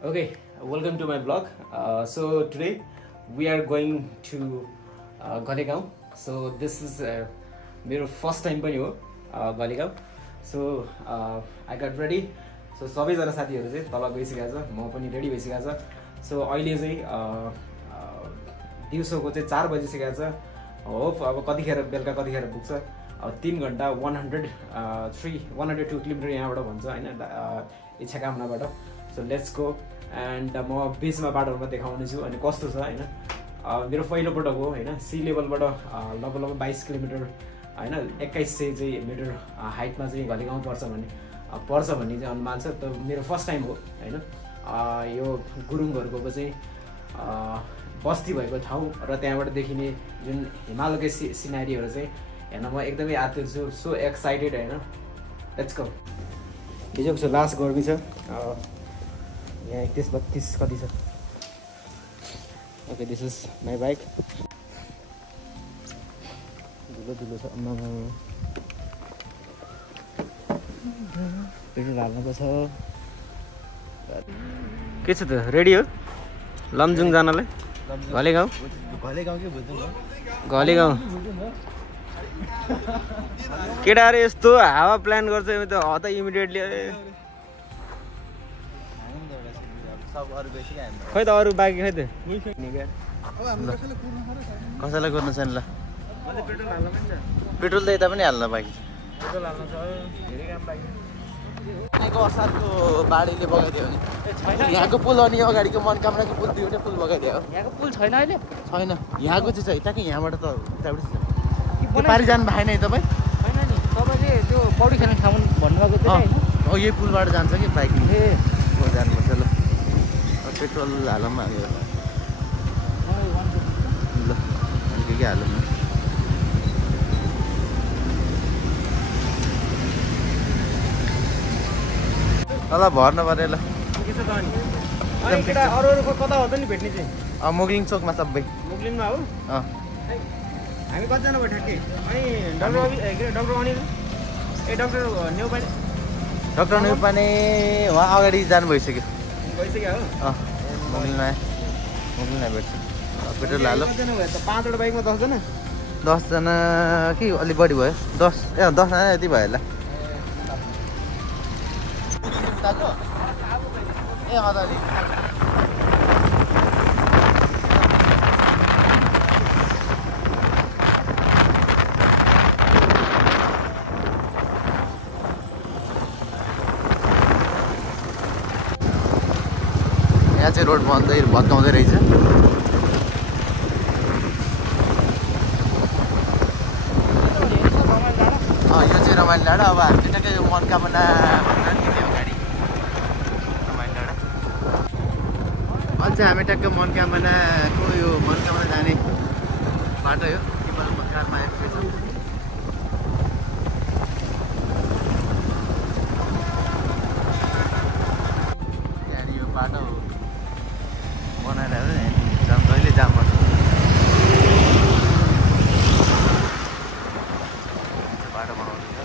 Okay, welcome to my vlog. So today we are going to Galegaon. So this is my first time पनि हो Galegaon. So I got ready. So सबैजना साथीहरु चाहिँ तल गइसकेको छ, म पनि रेडी भइसकेको छ. So अहिले चाहिँ दिउँसोको चाहिँ 4 बजिसकेको छ. होप अब कतिखेर बेलुका कतिखेर पुग्छ. 3 घण्टा 102 किलोमिटर यहाँबाट भन्छ हैन इच्छा कामनाबाट. So let's go and म बीचमा बाटोहरुमा देखाउने छु अनि कस्तो छ हैन मेरो पहिलो पटक हो हैन सी लेभलबाट लगभग 22 किलोमिटर हैन 2100 मिटर हाइटमा चाहिँ घलेगाउँ पर्छ भन्ने चाहिँ अनुमान छ त मेरो फर्स्ट टाइम हो हैन यो गुरुङहरुको चाहिँ बस्ती भएको ठाउँ र त्यहाँबाट देखिने जुन हिमालयकै सिनेरीहरु चाहिँ हेर्न म एकदमै आतुर छु सो एक्साइटेड हैन लेट्स गो हिजोको चाहिँ लास्ट गर्मी छ यहाँ 31 कति छ okay this is my bike धुलो छ पेट्रोल हाल्नुको छ के छ त रेडी हो लमजुङ जानलाई घलेगाउँ केटाहरु यस्तो हावा प्लान गर्छ त हत इमिडिएटली खै त अरु बाँकी खै त कसैलाई गर्नु छैन ल पेट्रोल त यता पनि हाल्न बाँकी यहाँको असारको बाढीले बगाइदियो भने यहाँको पुल अनि अगाडिको मनकामनाको पुल दुईवटै पुल बगाइदियो यहाँको पुल छैन अहिले छैन यहाँको चाहिँ छ ताकि यहाँबाट त उताबाट पारि जानु भएन है तपाईँ छैन नि तपाईँले त्यो पौडी खेल्ने ठाउँ भन्नुभएको थियो हैन यही पुलबाट जान्छ कि बाइकिङ जानुपर्छ ल पेट्रोल हालौँ हाल्यो ल के हालौँ ल भर्नु पऱ्यो ल के छ त अनि केटा अरू कता हो त नि भेट्ने चाहिँ मुगलिङ चोकमा सबै मुगलिङमा हो हामी कतिजना भयो ठ्याक्कै अनि डाक्टर अनिल डाक्टर न्युपाने उहाँ अगाडि जानु भइसक्यो हो मुगलिङमा भेट्छ पेट्रोल हाल्यो 5वटा बाइकमा 10 जना 10 जना कि अलि बढी भयो 10 जना यति भयो होला यहाँ चाहिँ रोड भत्काउँदै रहेछ यो चाहिँ रमाइलो डाँडा अब हामी टक्कै यो मनकामना अगाडि रमाइलो डाँडा अहिले चाहिँ हामी टक्कै मनकामनाको यो मनकामना जाने बाटो यो कारमा आइपुगेछौँ त्यहाँनिर यो बाटो बनाएर जहिले जाम पर्छ बाटो बनाउँदैछ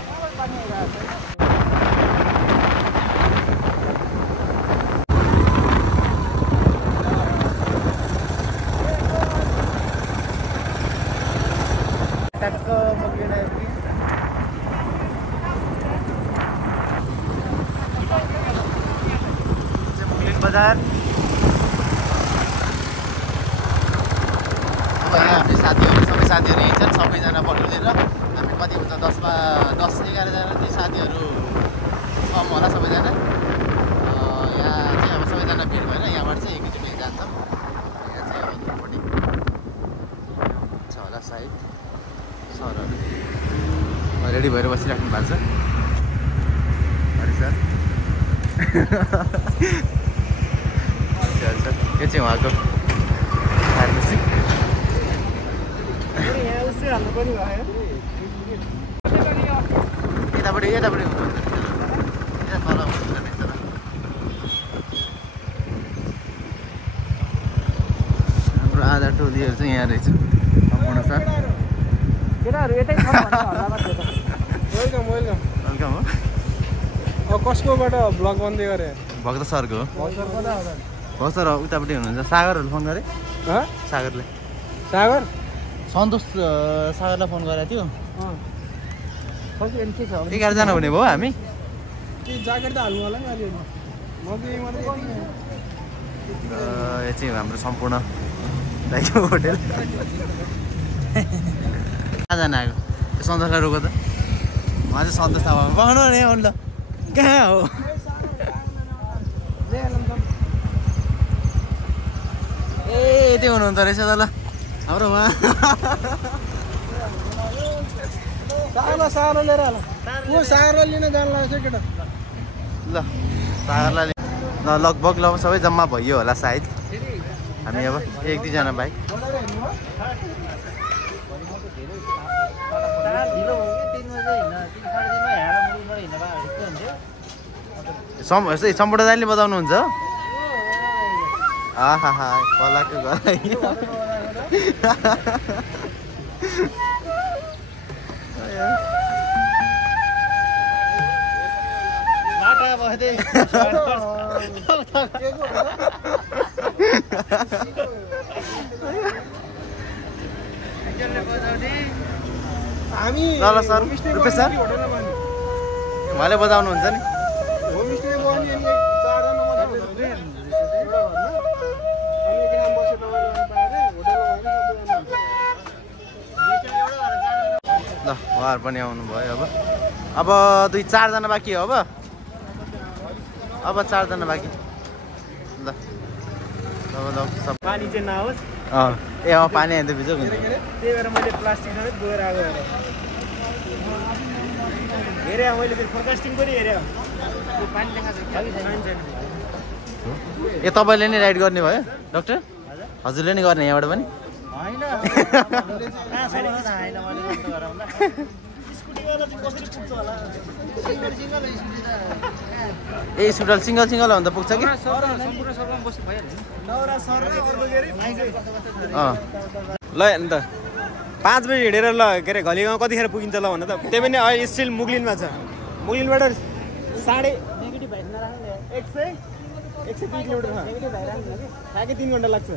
टक्क मुगलिङ बजार हामी साथीहरू सबै साथीहरू यहीँ छन् सबैजना पठाउँदैन हामी कति हुन्छ 10-11 जना ती साथीहरू कम होला सबैजना यहाँ चाहिँ अब सबैजना भिड भएर यहाँबाट चाहिँ एकैचोटि जान्छौँ यहाँ चाहिँ अघिपट्टि छ होला सायद सरहरू रेडी भएर बसिराख्नु भएको छ अरे सर यो चाहिँ उहाँको फार्मेसी यतापट्टि हाम्रो आधा टोलीहरू चाहिँ यहाँ रहेछ सम्पूर्ण सर वेलकम वेलकम हो कसकोबाट भ्लग बन्दै गरे भक्त सरको हो भक्त सर उतापट्टि हुनुहुन्छ सागरहरूले फोन गरे सागरले सागर सन्तोष सागरलाई फोन गरेको थियो के छ 11 जना हुने भयो हामी ज्याकेट त हाल्नु होला नि अलि यो चाहिँ हाम्रो सम्पूर्ण दाइको होटेल कहाँजना आएको त्यो सन्तोषलाई रोको त उहाँ चाहिँ सन्तोष थापा पाउनु नि आउनु ल कहाँ हो ए यति हुनुहुँदो रहेछ त ल हाम्रो उहाँ सागर लिएर सागर लिन जानु लाग्छ केटा ल सागरलाई ल लगभग ल सबै जम्मा भइयो होला सायद हामी अब 1-2 जना बाइक सम्पूर्ण दाइले बजाउनुहुन्छ आहा हा कलाको गराइ ल सर रुपेश सर उहाँले बजाउनुहुन्छ नि ल उहाँहरू पनि आउनुभयो अब 2-4 जना बाँकी हो अब 4 जना बाँकी ल सब पानी चाहिँ नहोस् ए पानी आयो त भिजो हुन्छ त्यही भएर मैले प्लास्टिक समेत बोकेर आएको हेरे मैले फेरि फोरकास्टिङ पनि हेरे ए तपाईँले नै राइड गर्ने भयो डाक्टर हजुरले नै गर्ने यहाँबाट पनि ए स्कुटर सिङ्गल हो भने त पुग्छ कि ल अन्त 5 बजी हिँडेर ल के अरे घलीगाउँ कतिखेर पुगिन्छ ल भन त त्यही पनि अहिले स्टिल मुगलिनमा छ मुगलिनबाट 120 किलोमिटर ठ्याक्कै 3 घन्टा लाग्छ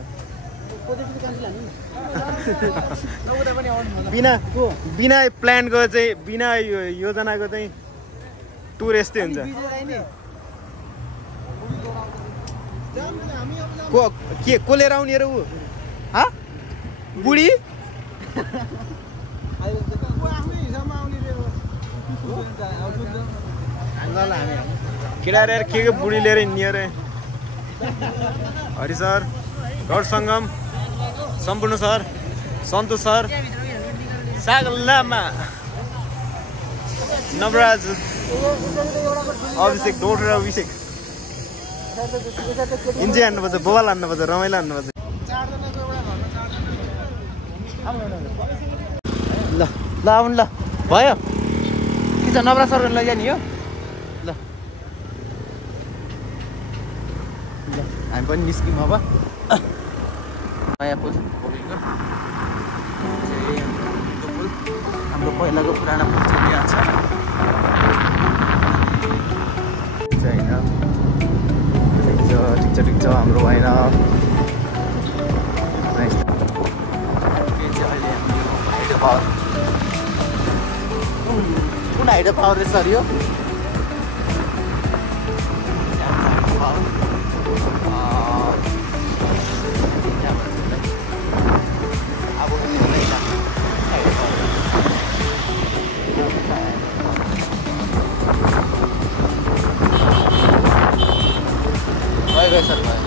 बिना प्लानको चाहिँ बिना योजनाको चाहिँ टुर यस्तै हुन्छ को लिएर आउने र ऊ बुढी केटा रे के बुढी लिएर हिँड्ने रे हरि सर गौर सङ्गम सम्पूर्ण सर सन्तोष सर सागर लामा नवराज अभिषेक डोटर अभिषेक इन्जी हान्नुपर्छ बोवाल हान्नुपर्छ रमाइलो हान्नुपर्छ ल आउनु ल भयो के छ नवराज सर लैजाने हो ल हामी पनि निस्क्यौँ अब नयाँ पुल हाम्रो पहिलाको पुरानो पुल चाहिँ यहाँ छ ठिक छ हाम्रो भएन कुन हाइड्रो पावर रहेछ सर यो भयो सर भयो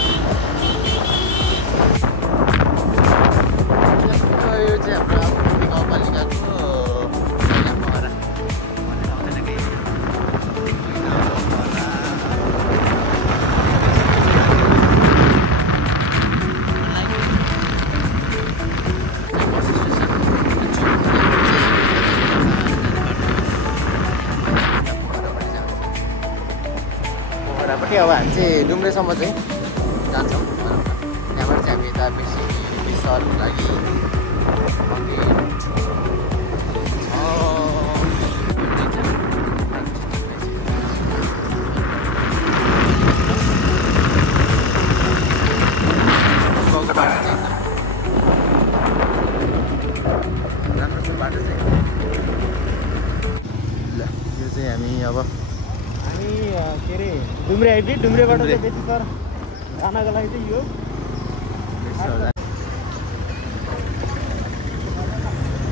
यो चाहिँ हाम्रो गाउँपालिकाको अब हामी चाहिँ डुम्रेसम्म चाहिँ जान्छौँ त्यहाँबाट चाहिँ हामी यता बेसी सर्नुको लागि डुम्रे आइपी डुम्रेबाट चाहिँ बेसी सर जानको लागि चाहिँ यो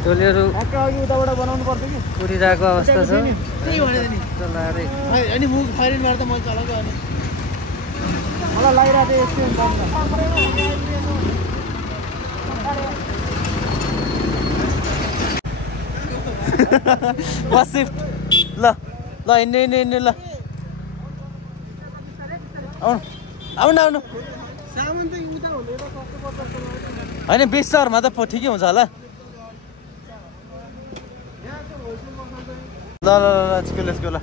टोलीहरू अघि उताबाट बनाउनु पर्छ कि उडिरहेको अवस्था छ त्यही भनेर नि अनि मुख फाइरिन गर्दा मैले चलाएको अनि मलाई लागिरहेको एक्सपिरियन्स बसी ल ल हिँड्ने ल आउनु आउनु आउनु होइन 20,000मा त ठिकै हुन्छ होला ल ल ल लेट्स गो ल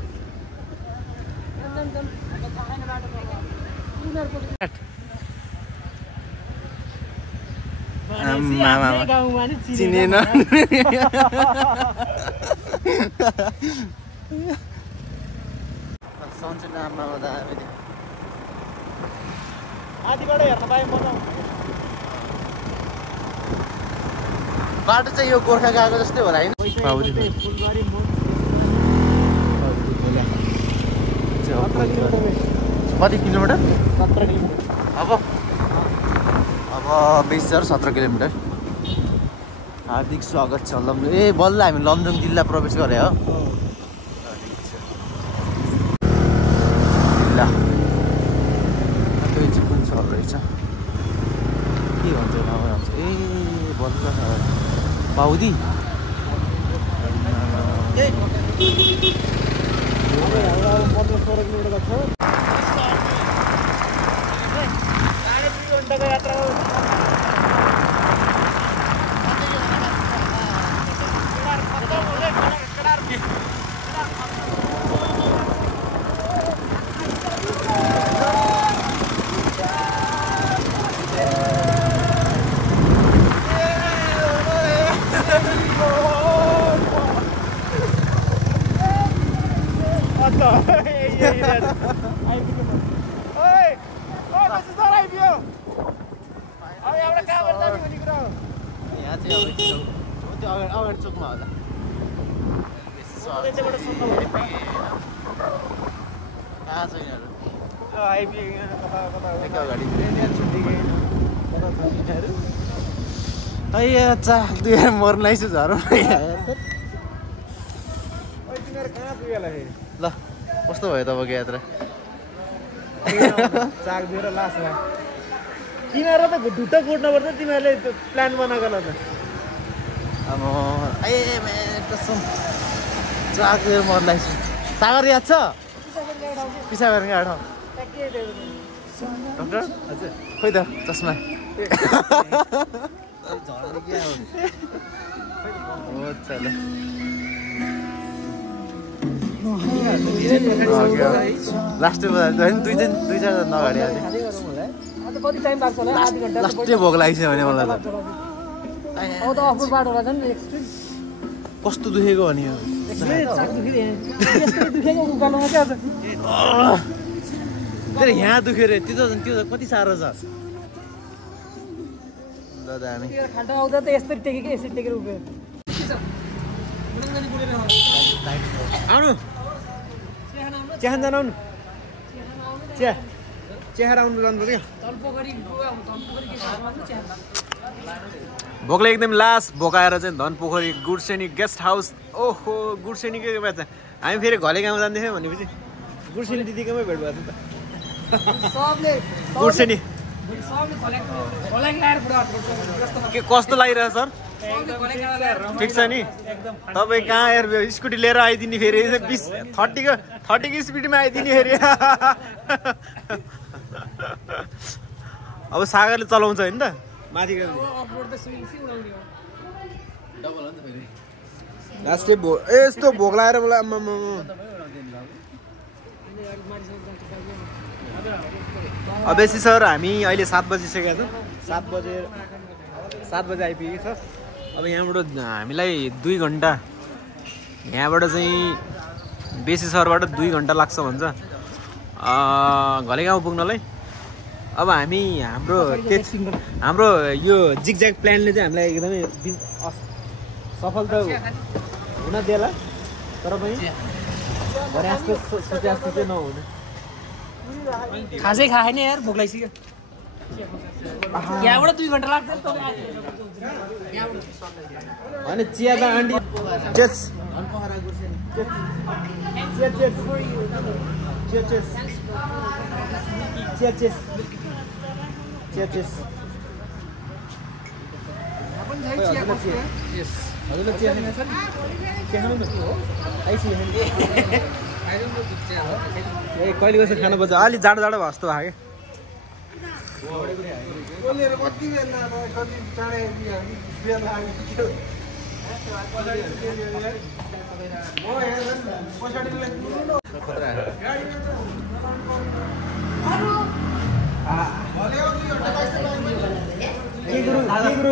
चिनेन आदिबाट हेर्न पाएँ मजा बाटो चाहिँ यो गोर्खा गएको जस्तै होला होइन कति किलोमिटर 17 किलोमिटर अब 20,17 किलोमिटर हार्दिक स्वागत छ ए बल्ल हामी लमजुङ जिल्ला प्रवेश गरे हो जिल्ला त्यो चाहिँ कुन सहर रहेछ के भन्छ ए बल्ल बाउदी अगाडि चोकमा होला कहाँ छ यिनीहरू अगाडि मर्नाइछु झरौँ ल कस्तो भयो तपाईँको यात्रा चाक दिएर लासमा तिमीहरू त ढुट्टा कुट्नुपर्छ तिमीहरूले प्लान बनाएको ल त अब चाक दिएर मर्नाइछु सागर याद छ पिसा गरेर गाडो डक्टर हजुर खोइ त चस्मा लास्टै दुई चार नगाडी लास्टै भोक लागिसक्यो भने मलाई त कस्तो दुखेको भने यहाँ दुख्यो रे त्यो त कति साह्रो छ आउनु चिया जानु आउनु चिया चिया आउनु जानु पर्यो भोकले एकदम लास्ट भोकाएर चाहिँ धनपोखरी गुडसेनी गेस्ट हाउस ओहो गुडसेनीकै बाचा हामी फेरि घले गाउँ जाँदैथ्यौँ भनेपछि गुडसेनी दिदीकोमै भेट भएको छ गुडसेनी के कस्तो लागिरहेछ सर ठिक छ नि तपाईँ कहाँ यार स्कुटी लिएर आइदिने फेरि 30को स्पिडमा आइदिने फेरि अब सागरले चलाउँछ होइन त माथि लास्टै यस्तो भोक लगाएर मलाई अबेसी सर हामी अहिले 7 बजिसकेका छौँ 7 बजे आइपुगेको छ अब यहाँबाट हामीलाई 2 घन्टा यहाँबाट चाहिँ बेसी सरबाट 2 घन्टा लाग्छ भन्छ घलेगाउँ पुग्नलाई अब हामी हाम्रो यो जिगज्याग प्लानले चाहिँ हामीलाई एकदमै सफल त हुन देला तर पनि भने जस्तो सोचे जस्तो चाहिँ नहुने खासै खाएन यार भोक लागिसक्यो यहाँबाट 2 घण्टा लाग्छ होइन चिया त आन्टी चेस कहिले कसो खानु पर्छ अलि जाडो जाडो भयो जस्तो भयो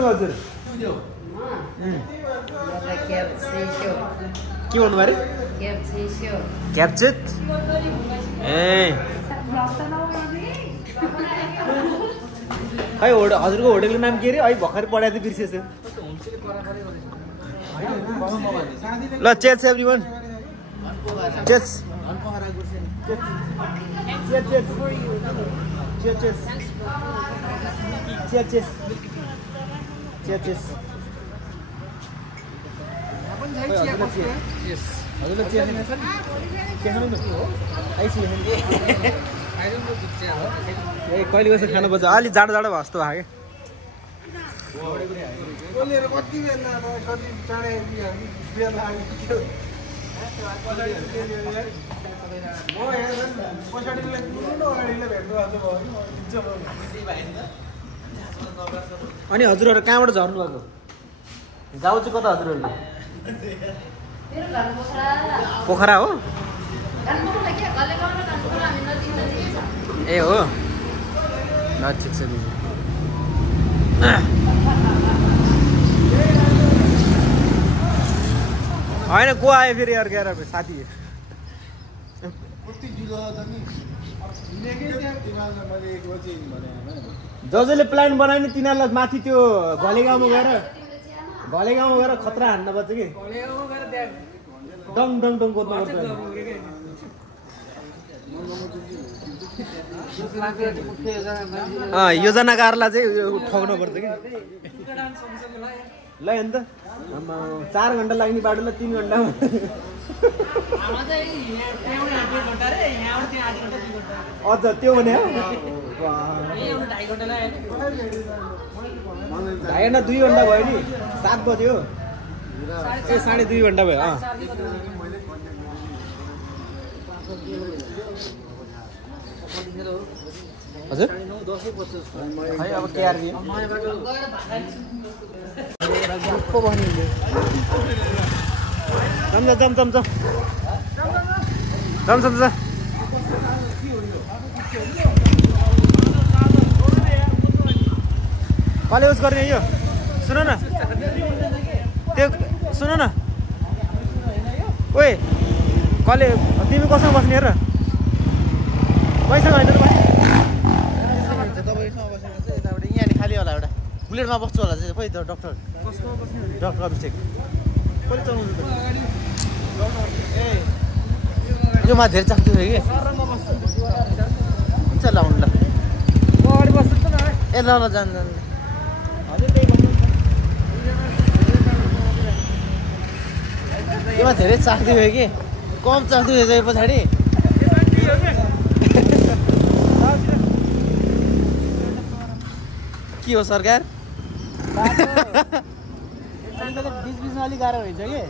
हजुर के भन्नु अरे क्याप्चेट ए खै हजुरको होटलको नाम के अरे अहिले भर्खर पढाएको थियो बिर्सेछु ल चेस एभ्रिवान चेस कहिले कसो खानु पर्छ अलि जाडो जाडो भयो जस्तो भयो अनि हजुरहरू कहाँबाट झर्नु भएको गाउँ चाहिँ कता हजुरहरूले पोखरा हो ए हो ल ठिक छ दिदी होइन को आयो फेरि अर्को यार साथी जसले प्लान बनायो नि तिनीहरूलाई माथि त्यो घलेगाउँमा गएर खतरा हान्न पर्छ कि डङ डङ डङ कोद्नु पर्छ योजनाकारलाई चाहिँ ठग्नु पर्छ कि ल अन्त 4 घन्टा लाग्ने बाटोलाई 3 घन्टामा अझ त्यो भने हो 2.5 घन्टा भयो नि 7 बज्यो 2.5 घन्टा भयो हजुर खै अब के आर कसले उस गर्ने यो सुन न त्यो सुन न ओए कसले तिमी कसँग बस्ने र पैसा होइन त भाइ यहाँनिर खाली होला एउटा बुलेटमा बस्छु होला चाहिँ खोइ डक्टर अभिषेक कसले चलाउँछ यो मा धेरै चाख्छु कि हुन्छ ल हुन् ल ए ल जान योमा धेरै चाख्दै भयो कि कम चाख्दै भयो पछाडि के हो सरकार बिचमा अलिक गाह्रो हुन्छ कि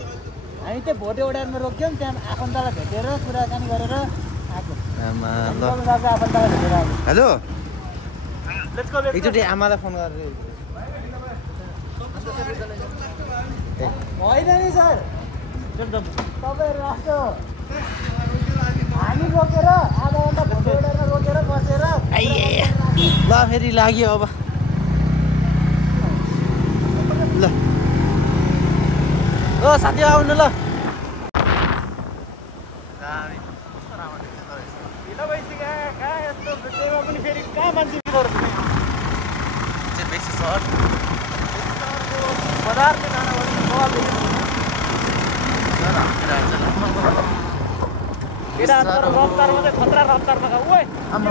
हामी त्यो भोटे ओडारमा रोक्यौँ त्यहाँ आफन्तलाई भेटेर कुराकानी गरेर आएको हेलो एकचोटि आमालाई फोन गरेर होइन नि सर तपाईँहरू आफ्नो हामी रोकेर आधा घन्टा भोटे ओडारमा रोकेर बसेर ल फेरि लाग्यो अब ल ओ साथी आउनु ल केटा रफ्तारमा चाहिँ खतरा रफ्तारमा गा ओए आम्मा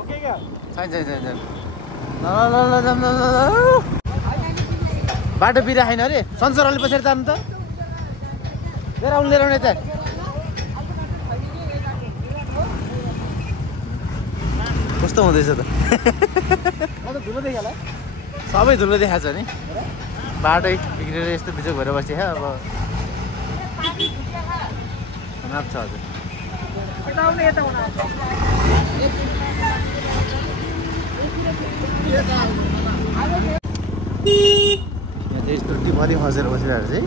ओके क्या छैन बाटो बिराखेन अरे सन्चर अलि पछाडि तार्नु त लिएर आउनु यता कस्तो हुँदैछ त धुलो देख्यो होला सबै धुलो देखाएको छ नि बाटै बिग्रेर यस्तो बिचो भएर बसेको अब खराब छ हजुर यहाँ चाहिँ यस्तो टिपरी फसेर बसिरहेको चाहिँ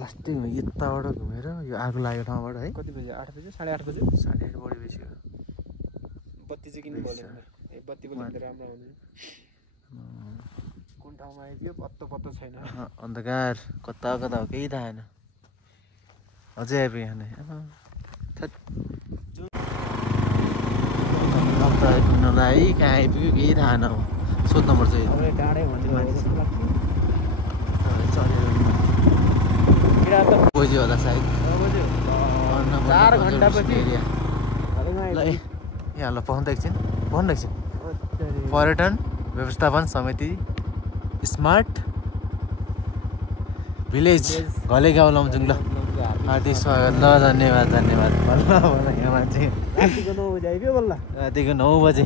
लास्टिङ यताबाट घुमेर यो आगो लागेको ठाउँबाट है कति बजे 8 बजे 8:30 बजे 8:30 बढी बेसी हो बत्ती चाहिँ किन बोल्यो ए बत्ती बोल्दा राम्रो हुने कुन ठाउँमा आइदियो पत्तो छैन अन्धकार कता हो केही थाहा छैन अझै आइपुग्यो यहाँ आइपुग्नलाई कहाँ आइपुग्यो केही थाहा न सोध्नुपर्छ टाढै बज्यो होला सायद 4 घण्टापछि ल यहाँ ल पढ्नु एकछिन पर्यटन व्यवस्थापन समिति स्मार्ट भिलेज घले गाउँ लाउँछौँ ल हार्दिक स्वागत ल धन्यवाद यहाँ मान्छे रातिको 9 बजे आइपुग्यो बल्ल रातिको 9 बजे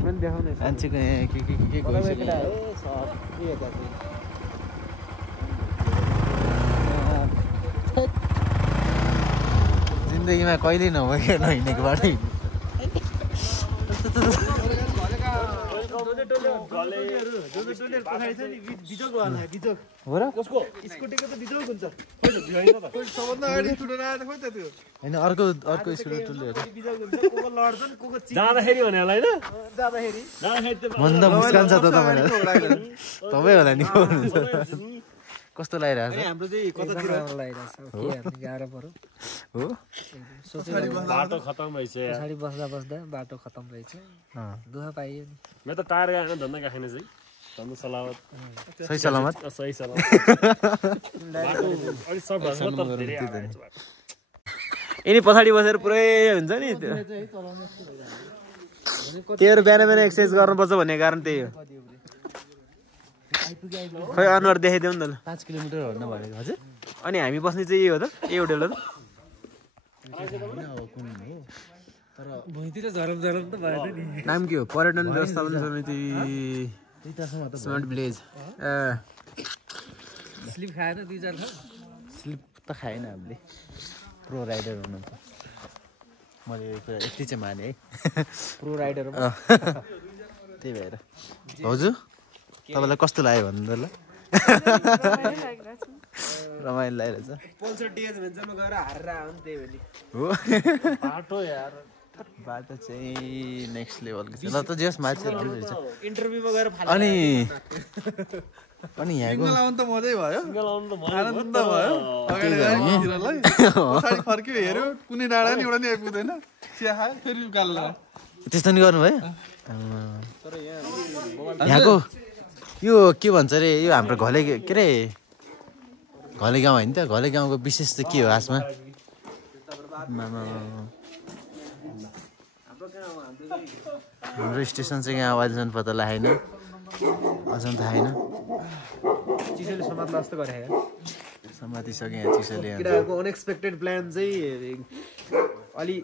मान्छेको यहाँ के जिन्दगीमा कहिल्यै नभएको नहिँडेको बाटो होइन अर्को स्कुटर जाँदाखेरि भने होला हैन मन त मुस्कान छ त तपाईलाई तपाईँ होला नि कस्तो लागिरहेको छ हाम्रो चाहिँ कतातिर लागिरहेछ के हेर्ने गाह्रो पर्यो हो बाटो खतम भइछ यार पछाडी बस्दा बाटो खतम रहेछ दुःख पाइयो नि म त टायर गएन धन्दा गाखेन चाहिँ धन्दा सलामत सही सलामत बाटो अलि सब भन्छ त धेरै यिनी पछाडि बसेर पुरै हुन्छ नि त्यो बिहान एक्सर्साइज गर्नुपर्छ भन्ने कारण त्यही हो खै अनुहार देखाइदेऊ नि त ल 5 किलोमिटर भन्नु भनेको हजुर अनि हामी बस्ने चाहिँ यही हो त यही होटल हो त तर भुइँतिर झरम त भएन नि नाम के हो पर्यटन व्यवस्थापन समिति स्मार्ट भिलेज स्लिप खाएन 2-4 ठाउँ स्लिप त खाएन हामीले प्रो राइडर हुनुहुन्छ मैले यति चाहिँ माने है प्रो राइडर त्यही भएर हजुर तपाईँलाई कस्तो लाग्यो भन्नु त ल रमाइलो लागिरहेछ पल्सर डिएज भन्छ म गएर हारेर आउँ नि त्यही भनी हो बाटो यार बाटो चाहिँ नेक्स्ट लेभलको छ ल त जस मान्छे रहेछ इन्टरभ्यूमा गएर अनि यहाँको लाउनु त मजै भयो लाउनु त आनन्द भयो अगाडि गयो हिरोलाई पछाडि फर्क्यो हेऱ्यो कुनै डाँडा नि एउटा नि आइपुग्दैन चिया खायो फेरि उकालो त्यस्तो नि गर्नुभयो यहाँको यो के भन्छ अरे यो हाम्रो घले के अरे घले गाउँ होइन त घले गाउँको विशेष चाहिँ के हो खासमा हाम्रो स्टेसन चाहिँ यहाँ अहिलेसम्म पत्ता लागेन अझसम्म थाहा छैन चिसोले समात्ला जस्तो गरे समातिसक्यो यहाँ चिसोले केटाहरूको अनएक्सपेक्टेड प्लान चाहिँ अलि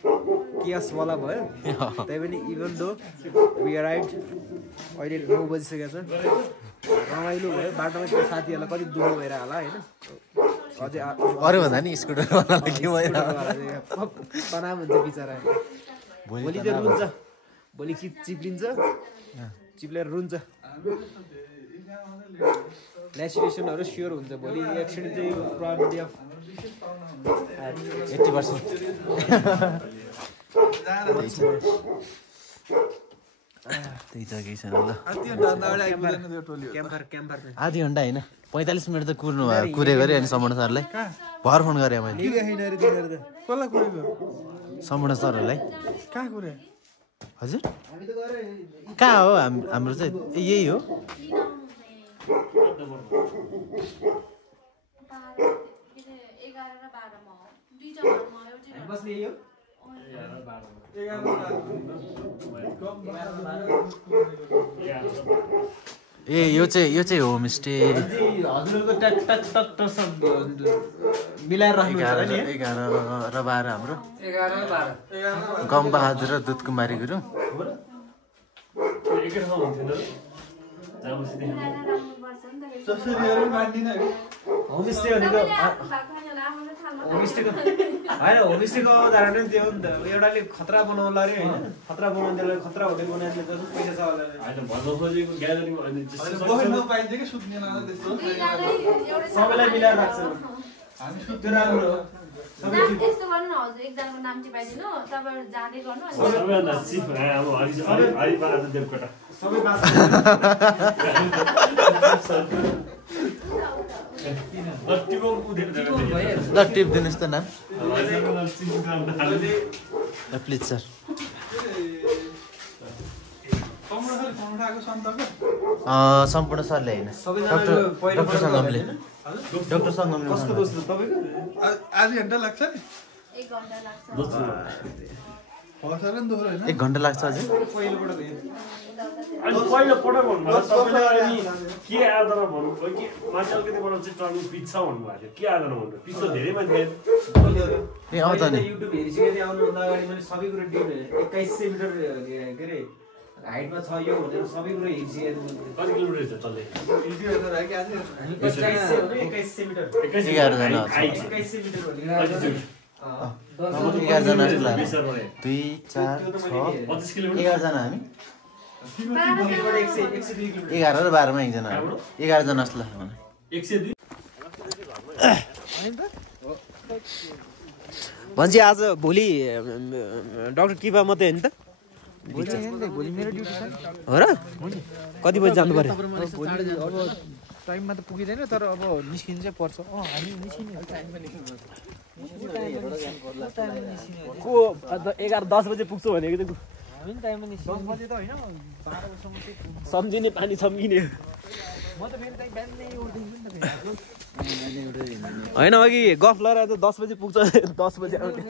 कियासवाला भयो तैपनि इभन दो वी अराइभ्ड अहिले 9 बजिसकेको छ रमाइलो भयो बाटोमा त्यो साथीहरूलाई कति दुःख भएर होला होइन अझै अरू भन्दा नि स्कुटरवालालाई के भइरहेको तनाव हुन्छ बिचरा भोलि चाहिँ रुन्छ भोलि चिप्लिन्छ चिप्लेर रुन्छ ल्यासिरेसनहरू स्योर हुन्छ भोलि एक्सिडेन्ट चाहिँ प्रोबेबिलिटी अफ 80% त्यही छ केही छैन ल आधी घन्टा होइन 45 मिनट त कुर्नु भयो कुरेको अरे अनि समण सरलाई भर फोन गरेँ मैले समण सरहरूलाई कहाँ कुरे हजुर कहाँ हो हाम्रो चाहिँ यही हो बस्ने यो ए यो चाहिँ होमस्टे हजुरहरुको टक टक टक टक सब मिलाएर राख्नु छ नि 11 र 12 हाम्रो 11 र 12 गमबहादुर र दुधकुमारी गुरुङ होमस्टे भनेको होमस्टेको होइन होमस्टेको अवधारणा नि त्यो हो नि त एउटाले खतरा बनाउला रे हैन खतरा बनाउँदैले खतरा होटल बनाउँदैले त पैसा छ होला हैन भन्न खोजेको ग्यादरिङ अनि बस्न पाइन्छ कि सुत्ने नआउँदा त्यस्तो सबैलाई मिलाएर राख्छ हामी सुत्यो राम्रो हो यस्तो गर्नु न हजुर एकजनाको नाम चाहिँ पाइदिनु तपाईहरु जाँदै गर्नु अनि सबैभन्दा चिफ अब हरिबहादुर देवकोटा सबै बात ल टिप दिनुस् त नाम प्लिज सर सम्पूर्ण सरले हैन डाक्टर सङ्गमले कस्तो दोस्रो तपाईको आधी घण्टा लाग्छ नि 1 घण्टा लाग्छ हसर नि दोहोरो हैन 1 घण्टा लाग्छ अझै पहिलोपल्ट अनि पहिलो पटक भन्नुभयो तपाईँले अनि के आधारमा भन्नुभयो कि मान्छे अलिकतिबाट चाहिँ टर्निङ पिच छ भन्नुभएको थियो के आधारमा भन्नुभयो पिच त धेरै मान्छे ए आउँछ नि युट्युब हेरिसकेको आउनुभन्दा अगाडि मैले सबै कुरो 2100 मिटर के अरे हाइटमा छ यो भनेर सबै कुरो हेरिसकेको कति किलोमिटर छ तल्ले 2100 मिटर 11 जना 2100 मिटर भनेको 11 जना जस्तो लाग्यो 2 4 6 25 किलोमिटर 11 जना हामी 102 11 र 12 मा एकजना 11 जना जस्तो लाग्यो मलाई 102 भन्छ आज भोलि डाक्टर किबा मात्रै हैन त भोलि मेरो ड्युटी छ हो र कति बजे जानु पर्यो भोलि अब टाइममा त पुगिँदैन तर अब निस्किनु चाहिँ पर्छ हामी निस्किने को 11-10 बजे पुग्छु भनेको त हामी टाइममा निस्किनु 10 बजे त हैन 12 बजेसम्म चाहिँ सम्झिने पानी सम्झिने म त फेरि चाहिँ बिहानै उठ्दिन्छु नि त होइन अघि गफ लगाएर त 10 बजे पुग्छ 10 बजे आउने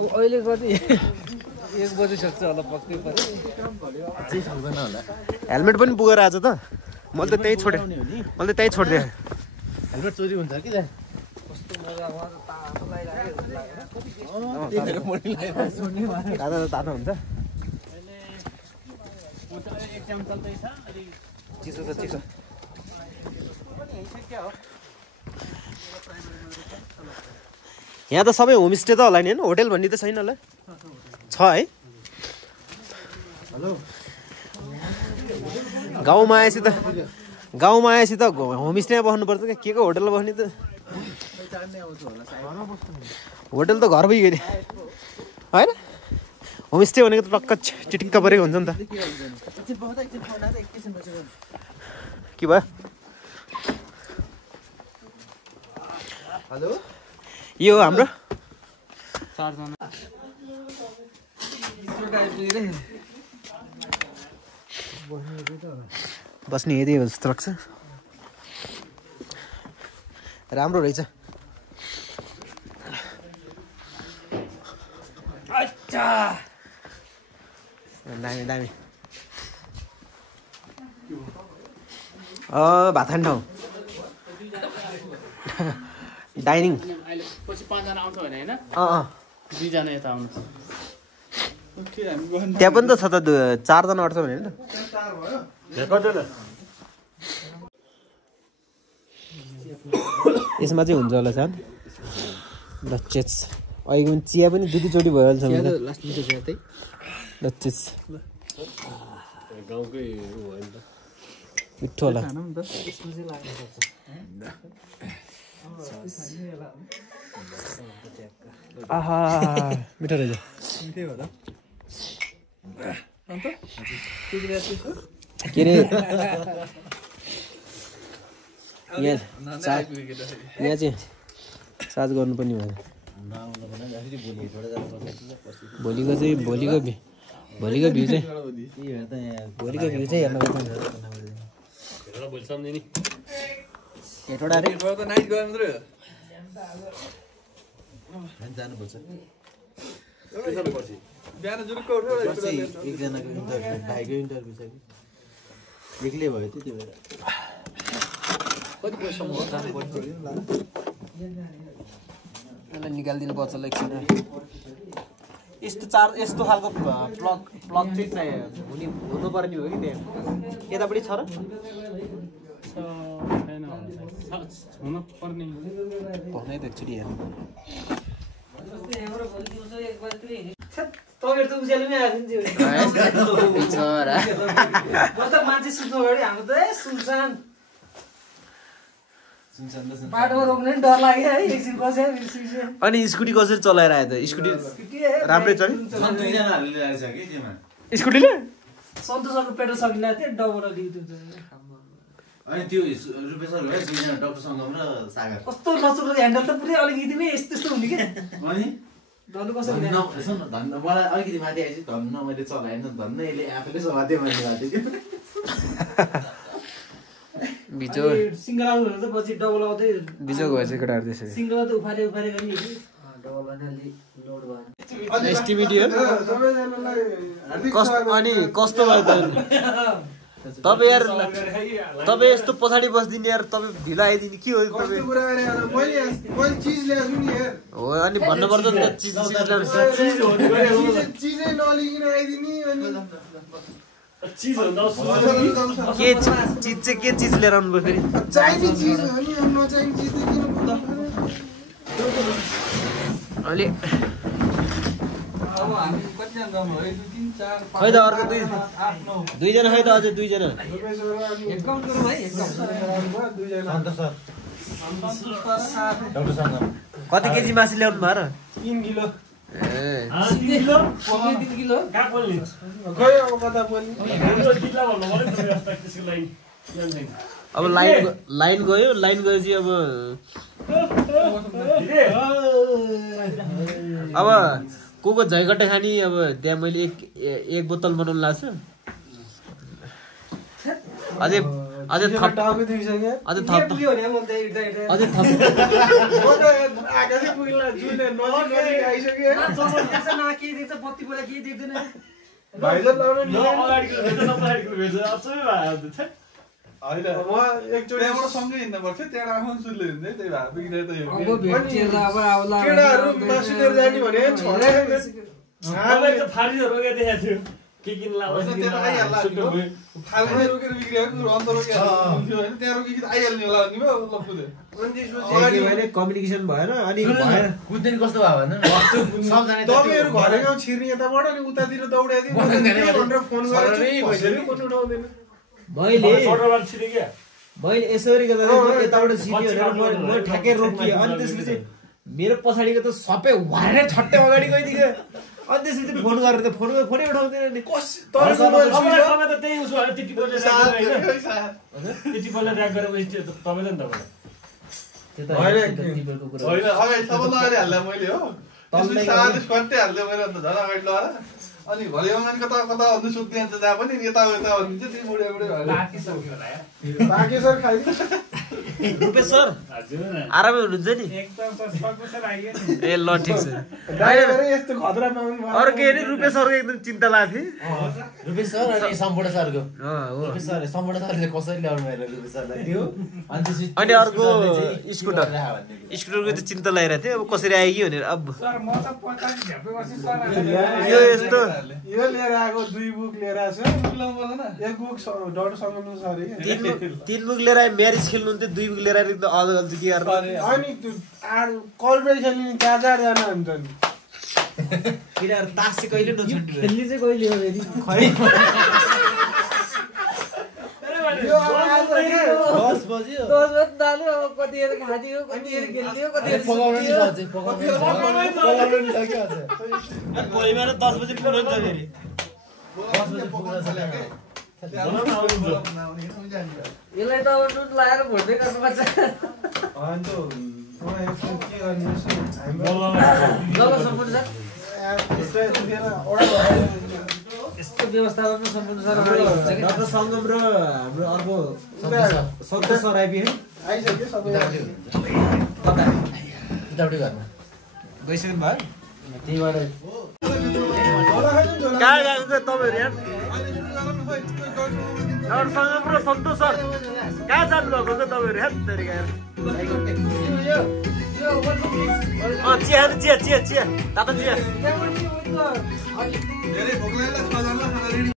अहिले कति 1 बजे सक्छ होला पक्कै पर्छ चाहिँ सक्दैन होला हेलमेट पनि पुगेर आज त मैले त त्यही छोडेँ हेलमेट चोरी हुन्छ कि जा तातो हुन्छ चिसो छ चिसो यहाँ त सबै होमस्टे त होला नि होइन होटेल भन्ने त छैन होला छ है गाउँमा आएपछि त होमस्टेमा बस्नुपर्छ क्या के को होटेलमा बस्ने त होटेल त घर भइगयो नि होइन होमस्टे भनेको त टक्क चिटिक्क परेको हुन्छ नि त के भयो हेलो यो हाम्रो बस्ने यदि हो जस्तो लाग्छ राम्रो रहेछ दामी दामी भात खाने ठाउँ डाइनिङ पछि 5 जना आउँछ भने हैन 2 जना यता आउनु त्यहाँ पनि त छ त 4 जना अट्छ भने हैन यसमा चाहिँ हुन्छ होला सानो ल चेस अहिलेको चिया पनि 2-3 चोटि भइहाल्छ ल चेस गाउँकै हो नि त मिठो होला आहा मिठो रहेछ के रे यहाँ चाहिँ चार्ज गर्नुपर्ने भयो भोलिको भोलिको भ्यू चाहिँ भोलिको भ्यू चाहिँ हेर्नु भोलि सम्झिने हेटोडा रे त नाइट गयो मात्रै जानुपर्छ बिहान जुरुक्क उठ्यो एकजनाको इन्टरभ्यू भाइको इन्टरभ्यू छ कि एक्लै भयो त्यही भएर कति पैसासम्म हो जानु पर्छ यसलाई निकालिदिनु पर्छ एकछिन यस्तो खालको प्लग चाहिँ हुनुपर्ने हो कि त्यहाँ यतापट्टि छ र हुनुपर्ने भन्दै त एकचोटि हेर्नु तपाईँहरू त उज्यालोमै आएको मान्छे सुत्नु अगाडि हाम्रो त सुनसान बाटोमा रोक्ने डर लाग्यो है एकछिन बस्यो अनि स्कुटी कसरी चलाएर आयो त स्कुटी राम्रै चल्यो दुईजनाहरूले लिएर छ कि त्यसमा स्कुटीले सन्तोषको पेट्रोल सकिरहेको थियो डबल अनि त्यो रुपेसर भयो दुईजना डक्टर सङ्गम र सागर कस्तो नचुक्लो ह्यान्डल त पुरै अलिकति नै यस्तो यस्तो हुने क्या अनि धनु कसरी धन्न मलाई अलिकति माथि आएपछि धन्न मैले चलाएन धन्न यसले आफैले चलाएको मैले भएको थियो बिजो सिङ्गल आउनु त पछि डबल आउँदै बिजो भएछ केटाहरू त्यसरी सिङ्गल त उफारे गरी डबल अलि लोड भयो एस्टिमेट हो अनि कस्तो भयो त तपाईँ यार तपाईँ यस्तो पछाडि बस्दिने यार तपाईँ ढिलो आइदिने के हो तपाईँ हो अनि भन्नुपर्छ नि त चिज के चिज लिएर आउनु भयो फेरि अहिले खै त अर्को दुईजना खै त अझै दुईजना कति केजी मासु ल्याउनु भयो र 3 किलो अब लाइन गयो लाइन गएपछि अब को झैकट्टा खाने अब त्यहाँ मैले एक बोतल बनाउनु लाग्छ अझै थप त्यहाँबाट सँगै हिँड्नुपर्छ त्यहाँबाट आफ्नो सुरले हुन्छ त्यही भएर के किन्ला फाल्ने रोकेर बिग्रिएको अन्त रोकिहाल्यो होइन त्यहाँ रोकी आइहाल्ने होला नि कम्युनिकेसन भएन अनि कुद्दैन कस्तो भयो भने तपाईँहरू घरे गाउँ छिर्ने यताबाट अनि उतातिर दौडाइदिनु फोन गरेर मैले यसरी गर्दा यताबाट छिर्यो भनेर म ठ्याक्कै रोकिएँ अनि त्यसपछि मेरो पछाडिको त सबै वारे ठट्टै अगाडि गइदियो अनि त्यसपछि फोन गरेर त फोनै उठाउँदैन नि त्यही उसो त्यति बोलेर ऱ्याक गरेर तपाईँ त अगाडि सब लगाइहाल्दा मैले हो कट्टै हाल्दै मैले अन्त झन् अगाडि लगाएर अनि भोलि आउँदा कता कता भन्नु सोधिदिन्छ जहाँ पनि यता यता भनिन्छ त्यही बुढे बुढे पाकेसर खाइदिन्छ रुपेश सर आरामै हुनुहुन्छ नि ए ल ठिक छ यस्तो खतरा पाउनु अरू के अरे रुपेश सरको एकदम चिन्ता लाग्थ्यो रुपेश सर अनि सम्पूर्ण सरको रुपेश सर सम्पूर्ण सरले कसरी ल्याउनु भयो रुपेश सरलाई त्यो अनि अर्को स्कुटरको त चिन्ता लागिरहेको थियो अब कसरी आयो कि भनेर अब यो यस्तो यो लिएर आएको 2 बुक लिएर आएको छ एक बुक डट सङ्गम छ अरे 3 बुक लिएर आयो म्यारेज खेल्नुहुन्थ्यो 2 बुक लिएर आएर एकदम अझ के गर्नु अनि कलबेल खेल्ने 4-4 जना हुन्छ नि किनभने तास चाहिँ कहिले नछुट्ने खेल्ने चाहिँ कहिले हो फेरि यो आज के 10 बज्यो 10 बजे दाले अब कतिहरु खादियो कतिहरु खेल्दियो कतिहरु अनि भोलि बिहान 10 बजे पुग्नु हुन्छ फेरि 10 बजे यसलाई त अब नुन लगाएर भोट्दै गर्नुपर्छ अनि त के गर्ने जल सम्पूर्ण छ त्यसलाई दिएर व्यवस्थापन सम्पूर्ण सर डाक्टर सङ्गम र हाम्रो अर्को सन्तोष सर आइपुग्यो आइसक्यो सबै कता उतापट्टि घरमा गइसक्नु भयो त्यही भएर कहाँ गएको तपाईँहरू यहाँ डाक्टर सङ्गम र सन्तोष सर कहाँ जानुभएको त तपाईँहरू हेत तरिका चिया चिया चिया चिया तातो चिया धेरै भोक लाग्ला छजना खाना रेडी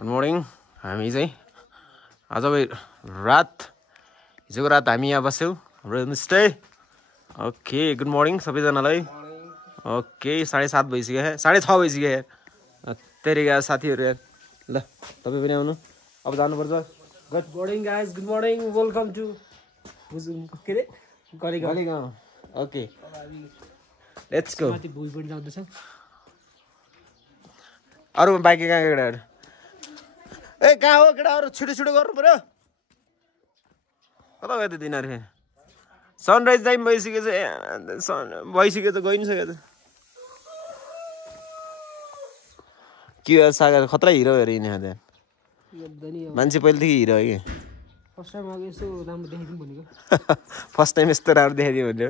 गुड मर्निङ हामी चाहिँ आज हिजोको रात हामी यहाँ बस्यौँ हाम्रो होमस्टे ओके गुड मर्निङ सबैजनालाई ओके 7:30 भइसक्यो 6:30 भइसक्यो तेरिका साथीहरू यार ल तपाईँ पनि आउनु अब जानुपर्छ good morning guys good morning welcome to के अरे गलीगाउँ ओके लेट्स गो अरू बाइक कहाँ केटाहरू ए कहाँ हो केटाहरू छिटो छिटो गर्नु पर्यो कता गयो त तिनीहरू सनराइज टाइम भइसकेको छ भइसक्यो त गइ नि सक्यो त के हो सागर खतरा हिरो हेर यिनी मान्छे पहिलेदेखि हिरो हो कि फर्स्ट टाइम यस्तो राम्रो देखाइदियो भने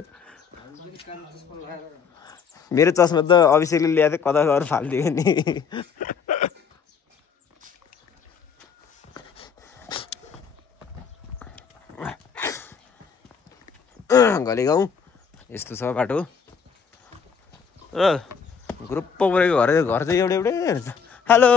मेरो चस्मा त अभिषेकले ल्याएको थियो कता गएर फालिदियो नि गलीगाउँ यस्तो छ बाटो ग्रुप परेको घर चाहिँ एउटै एउटै हेलो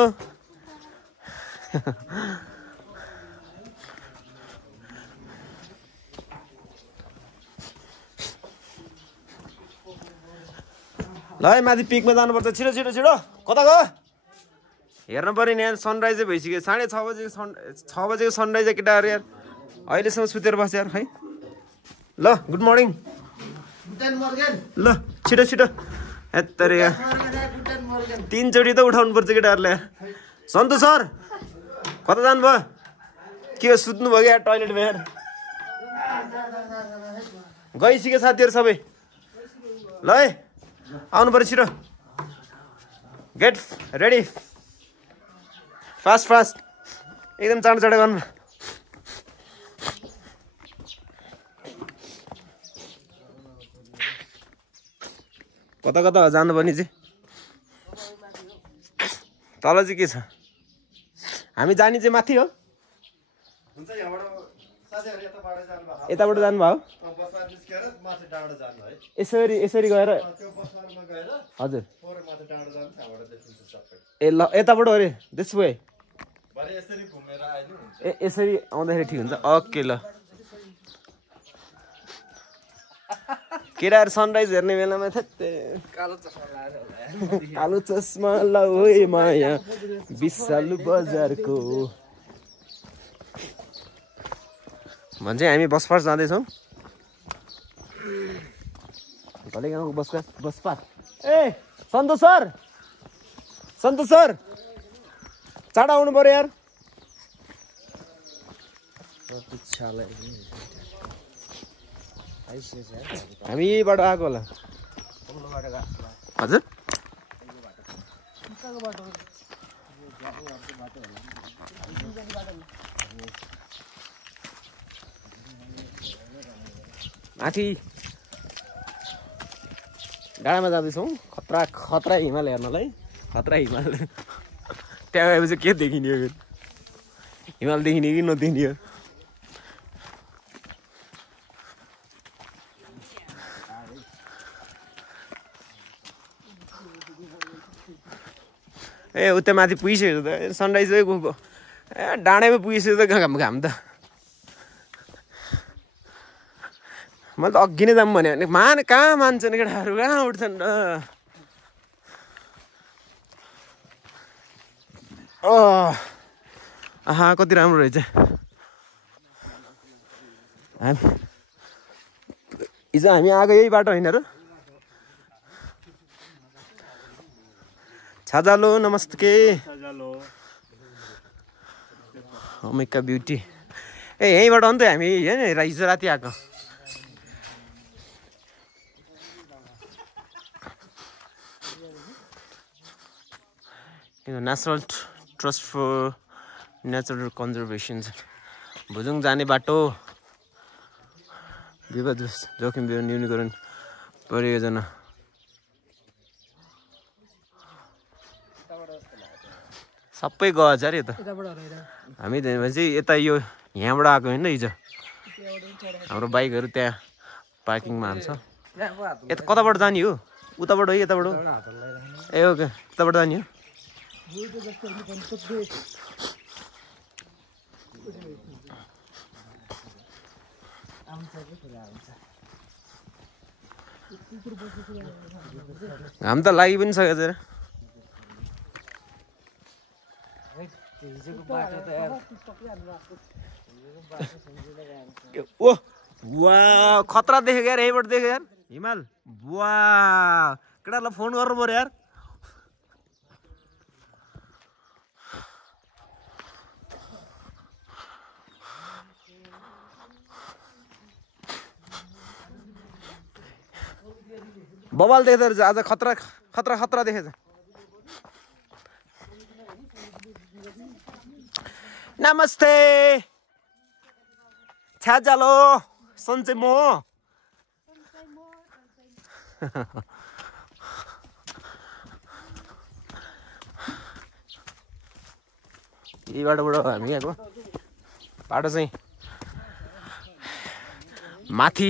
ल है माथि पिकमा जानुपर्छ छिटो छिटो छिटो कता गयो हेर्नु पऱ्यो नि यहाँ सनराइजै भइसक्यो 6:30 बजेको 6 बजेको सनराइज केटाहरू यार अहिलेसम्म सुतेर बस्छ यार है ल गुड मर्निङ ल छिटो छिटो यत्तरी 3 चोटि त उठाउनु पर्छ केटाहरूले सन्तोष सर कता जानुभयो के हो सुत्नु भयो यार टोइलेटमा यार गइसक्यो साथीहरू सबै ल है आउनु पर्यो छिटो गेट रेडी फास्ट फास्ट एकदम चाँडो चाँडो गर्नु कता कता जानुपर्ने चाहिँ तल चाहिँ के छ हामी जाने चाहिँ माथि हो यताबाट जानुभयो यसरी यसरी गएर हजुर ए ल यताबाट अरे त्यसो भए ए यसरी आउँदाखेरि ठिक हुन्छ ओके ल केटाहरू सनराइज हेर्ने बेलामा कालो चस्मा लाऊ माया विशालु बजारको भन्छ हामी बस पास जाँदैछौँ गलीगाउँको बस पास ए सन्तोष सर चाँडो आउनु पर्यो यार हामी यहीबाट आएको होला हजुर माथि डाँडामा जाँदैछौँ खतरा खतरा हिमाल हेर्नलाई खतरा हिमाल त्यहाँ गएपछि के देखिने हो हिमाल देखिने कि नदेखिने हो ए उता माथि पुगिसक्यो त सनराइज ए डाँडैमा पुगिसक्यो त घाम त मैले त अघि नै जाऊँ भने कहाँ मान्छन् केटाहरू कहाँ उठ्छन् र आहा कति राम्रो रहेछ हिजो हामी आएको यही बाटो होइन र छाजालो नमस्ते अमेका ब्युटी ए यहीँबाट अन्त हामी होइन हिजो राति आएको national trust for nature conservation Bhujung जाने बाटो विवाद जोखिम न्यूनीकरण परियोजना सबै गएछ अरे यता हामी चाहिँ यता यो यहाँबाट आएको होइन हिजो हाम्रो बाइकहरू त्यहाँ पार्किङमा हाल्छ यता कताबाट जाने हो उताबाट हो यताबाट हो ए ओके उताबाट जाने हो घाम त लागि पनि सक्यो जरा ओ वाह खतरा देखेको यार यहीँबाट देखेको यार हिमाल वाह केटालाई फोन गर्नु पर्यो यार बवाल देख्दो रहेछ आज खतरा खतरा खतरा देखेछ नमस्ते छ्याजालो सन्चै म यही बाटोबाट हामी आएको बाटो चाहिँ माथि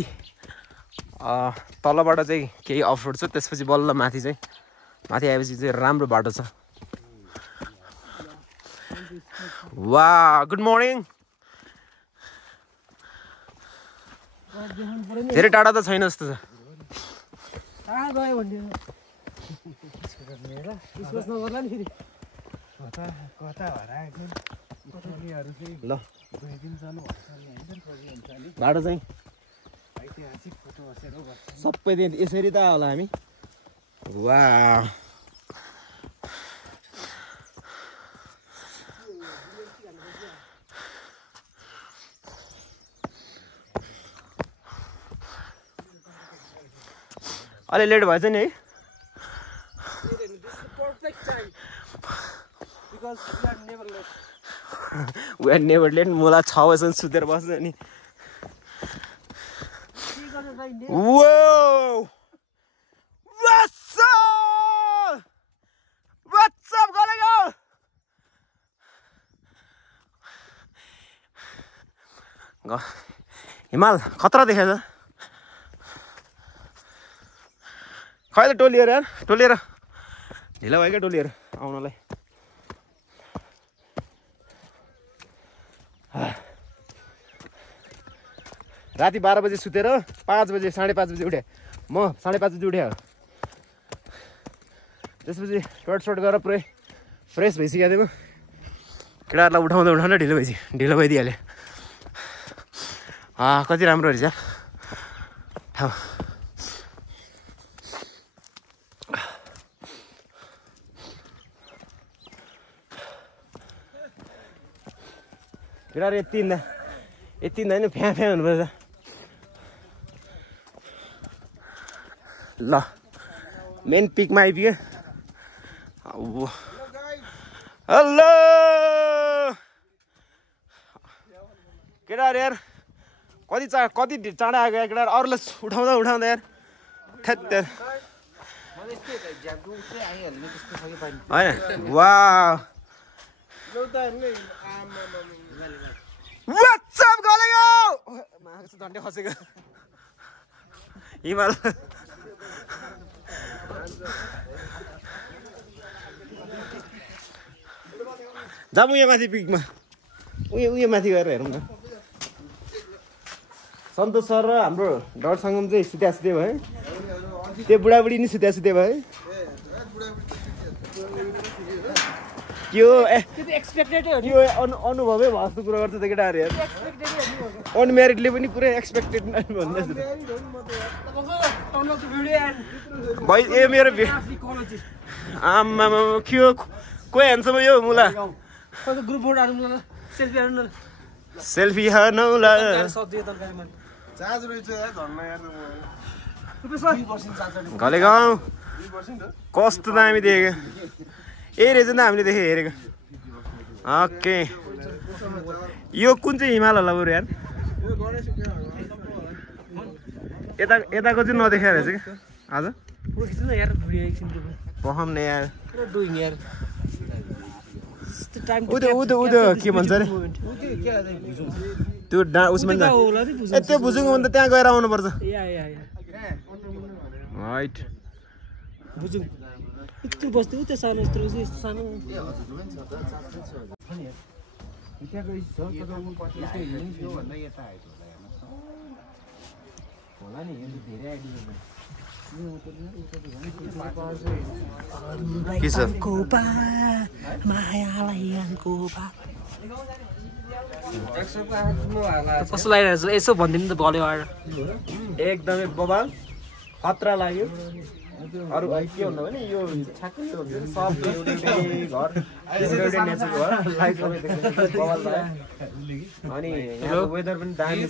तलबाट चाहिँ केही अफरोड छ त्यसपछि बल्ल माथि चाहिँ माथि आएपछि चाहिँ राम्रो बाटो छ वाह गुड मर्निङ धेरै टाढा त छैन जस्तो छ ल बाटो चाहिँ सबै दिन यसरी त होला हामी वाह अलि लेट भएछ नि है we are never late मलाई 6 बजेसम्म सुतेर बस्छ नि Whoa! What's up? What's up, Golago? हिमाल खतरा देखेछ खैले टोलिएर यार टोलिएर ढिला भयो क्या टोलिएर आउनलाई राति 12 बजे सुतेर 5 बजे 5:30 बजे उठे म 5:30 बजे उठ्यो त्यसपछि टर्ट गरेर पुरै फ्रेस भइसक्यो थिएँ म केटाहरूलाई उठाउँदा उठाउँदा ढिलो भइदिइहाल्यो कति राम्रो रहेछ ठाउँ केटाहरू यति हिँड्दा होइन फ्या हुनुपर्छ ल मेन पिकमा आइपुग्यो हेलो केटाहरू यार कति चाँडा आएको यार केटाहरू अरूलाई उठाउँदा यार थ्यात होइन वाह What's up, Golago? मार्क्स झन्डै खसेको हिमाल जाऊँ उयो माथि पिकमा उयो माथि गएर हेरौँ न सन्तोष सर र हाम्रो डर सङ्गम चाहिँ सुत्या भयो त्यो बुढाबुढी नि सुत्या भयो यो यो अनुभवै भयो जस्तो कुरा गर्छ त केटाहरू यार अनम्यारिडले पनि पुरै एक्सपेक्टेड भन्दैछ भाइ ए मेरो आमा के हो कोही हान्छ यो मुला सेल्फी हानौला घले गाउँ कस्तो दामी देखेको ए रहेछ नि त हामीले देखेँ हेरेको ओके यो कुन चाहिँ हिमाल होला बरु यार यताको चाहिँ नदेखाएर रहेछ क्या आज पखाउँ न यार के भन्छ अरे त्यो उसमा ए त्यो बुझुङ भने त त्यहाँ गएर आउनुपर्छ राइट बुझौँ यत्रो बस्दै त्यो सानो यत्रो सानो के छ कस्तो लागिरहेको छ यसो भनिदिनु त भले एकदमै बबाल खतरा लाग्यो अरू के भन्नु भने यो ठ्याक्कै सब घर अनि यहाँको वेदर पनि दामी छ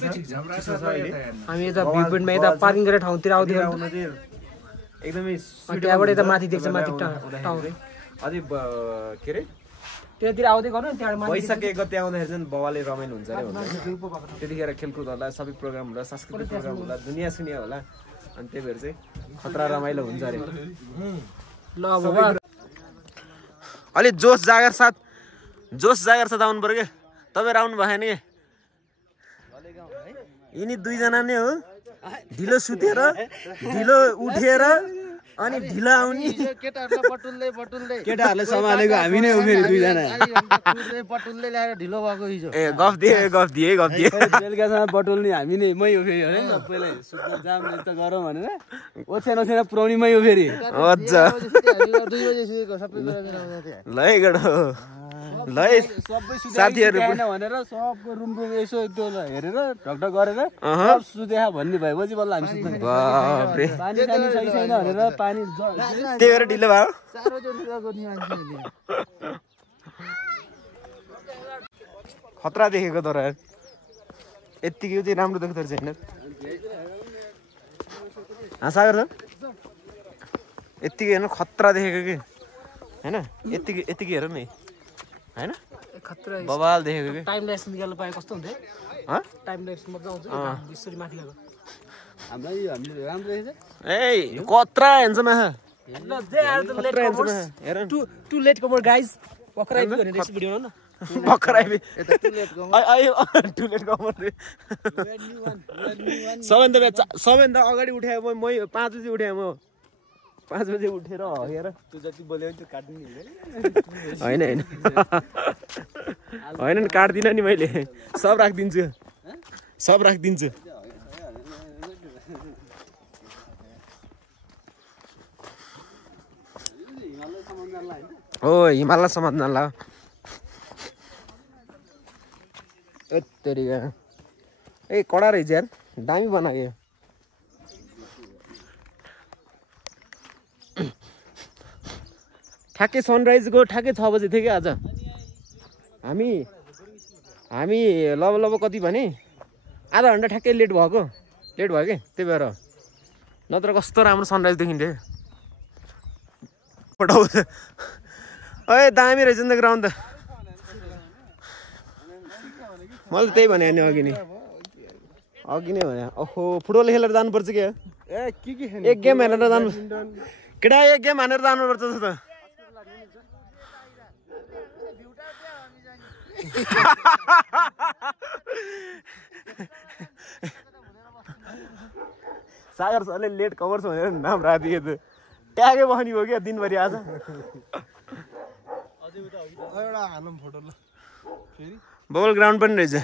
हामी यता भ्यू पोइन्टमा यता पार्किङ गरेर ठाउँतिर आउँदै एकदमै त्यहाँबाट यता माथि देख्छ माथि ठाउँ अझै के अरे त्यहाँतिर आउँदै गर्नु त्यहाँबाट भइसके गते आउँदाखेरि चाहिँ बबाले रमाइलो हुन्छ अरे भन्दा त्यतिखेर खेलकुद होला सबै प्रोग्राम होला सांस्कृतिक प्रोग्राम होला दुनियाँ सुनिया होला अनि त्यही भएर चाहिँ खतरा रमाइलो हुन्छ अरे ल अब अलि जोस जागर साथ आउनु पर्यो क्या तपाईँहरू आउनु भएन कि यिनी दुईजना नै हो ढिलो सुतेर ढिलो उठेर अनि ढिलो आउने केटाहरूले सम्हालेको हामी नै हो फेरि दुईजना पटुलले ल्याएर ढिलो भएको हिजो ए गफ दिए बेलुकासँग पटुल्ने हामी नै मै हो फेरि होइन सबैलाई सुत्न जाम त गरौँ भनेर ओछ्यान पुऱ्याउने मै हो फेरि ल गडो ल साथीहरू भनेर सबको रुम यसो त्यो हेरेर ढकढक गरेर सब सुतेखा भन्ने भएपछि बल्ल हामी सुत्नु पानी सानी सही छैन भनेर पानी त्यही भएर ढिलो भयो खतरा देखेको तर यत्तिकै चाहिँ राम्रो देख्दो रहेछ होइन सागर छ यत्तिकै हेर्नु खतरा देखेको कि होइन यत्तिकै हेर नि होइन बबाल देखेको कि टाइम ल्याप्स निकाल्नु पाए कस्तो हुन्थ्यो टाइम ल्याप्स मजा आउँछ यसरी माथि गएको हामीले राम्रो देखेछ ए कत्रा हेर्छ मा टु लेट कमर गाइज पक्राइ गर्ने यस भिडियो न पक्राइ सबैभन्दा अगाडि उठाएँ म 5 बजी उठाएँ म 5 बजे उठेर हेर तँ जति बोल्यो भने त्यो काट्नु नि होइन नि काट्दिनँ नि मैले सब राखिदिन्छु ओ हिमालय समात्न ला तेरिका ए कडा रहेछ यार दामी बनायो ठ्याक्कै सनराइजको ठ्याक्कै 6 बजे थियो क्या आज हामी लब कति भने आधा घन्टा ठ्याक्कै लेट भयो कि त्यही भएर नत्र कस्तो राम्रो सनराइज देखिन्थ्यो पठाउँछ ए दामी रहेछ नि त ग्राउन्ड त मैले त्यही भने नि अघि नै भने ओहो फुटबल खेलेर जानुपर्छ क्या एक गेम हानेर जानु केटा एक गेम हानेर जानुपर्छ त सागर सरले लेट कमर्स भनेर नाम राखिदियो त ट्यागै बस्ने हो क्या दिनभरि आज बबल ग्राउन्ड पनि रहेछ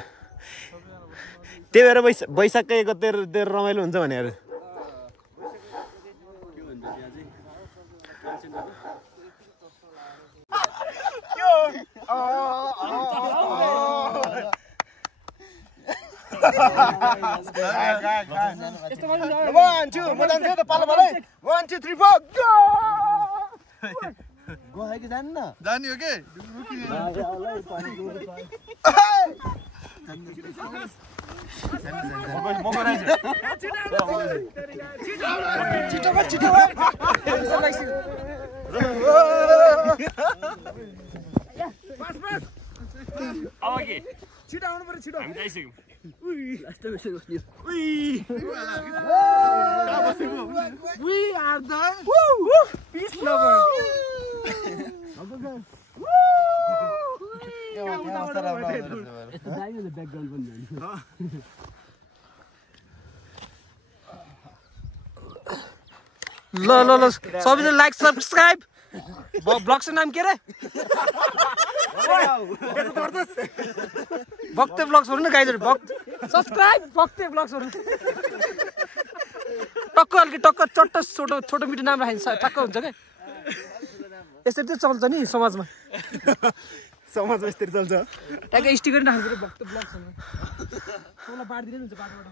त्यही भएर वैशाखकै 1 गते रमाइलो हुन्छ भनेर जानियो के अब के छिटो आउनु पर्यो छिटो हामी जाइसक्यौँ We are the peace lovers. ल सबैजना लाइक सब्सक्राइब ब्लग्सको नाम के रे भक्ते ब्लग्सहरु न गाइजहरु सब्सक्राइब भक्ते ब्लग्सहरु टक्क चट्ट छोटो मिठो नाम राखिन्छ ठक्क हुन्छ के यसरी चाहिँ चल्छ नि समाजमा यसरी चल्छ ट्याक्क स्टिकर राख्नु पर्यो भक्ते ब्लग्सहरु तँलाई बाँड्दिनै हुन्छ बाटोबाट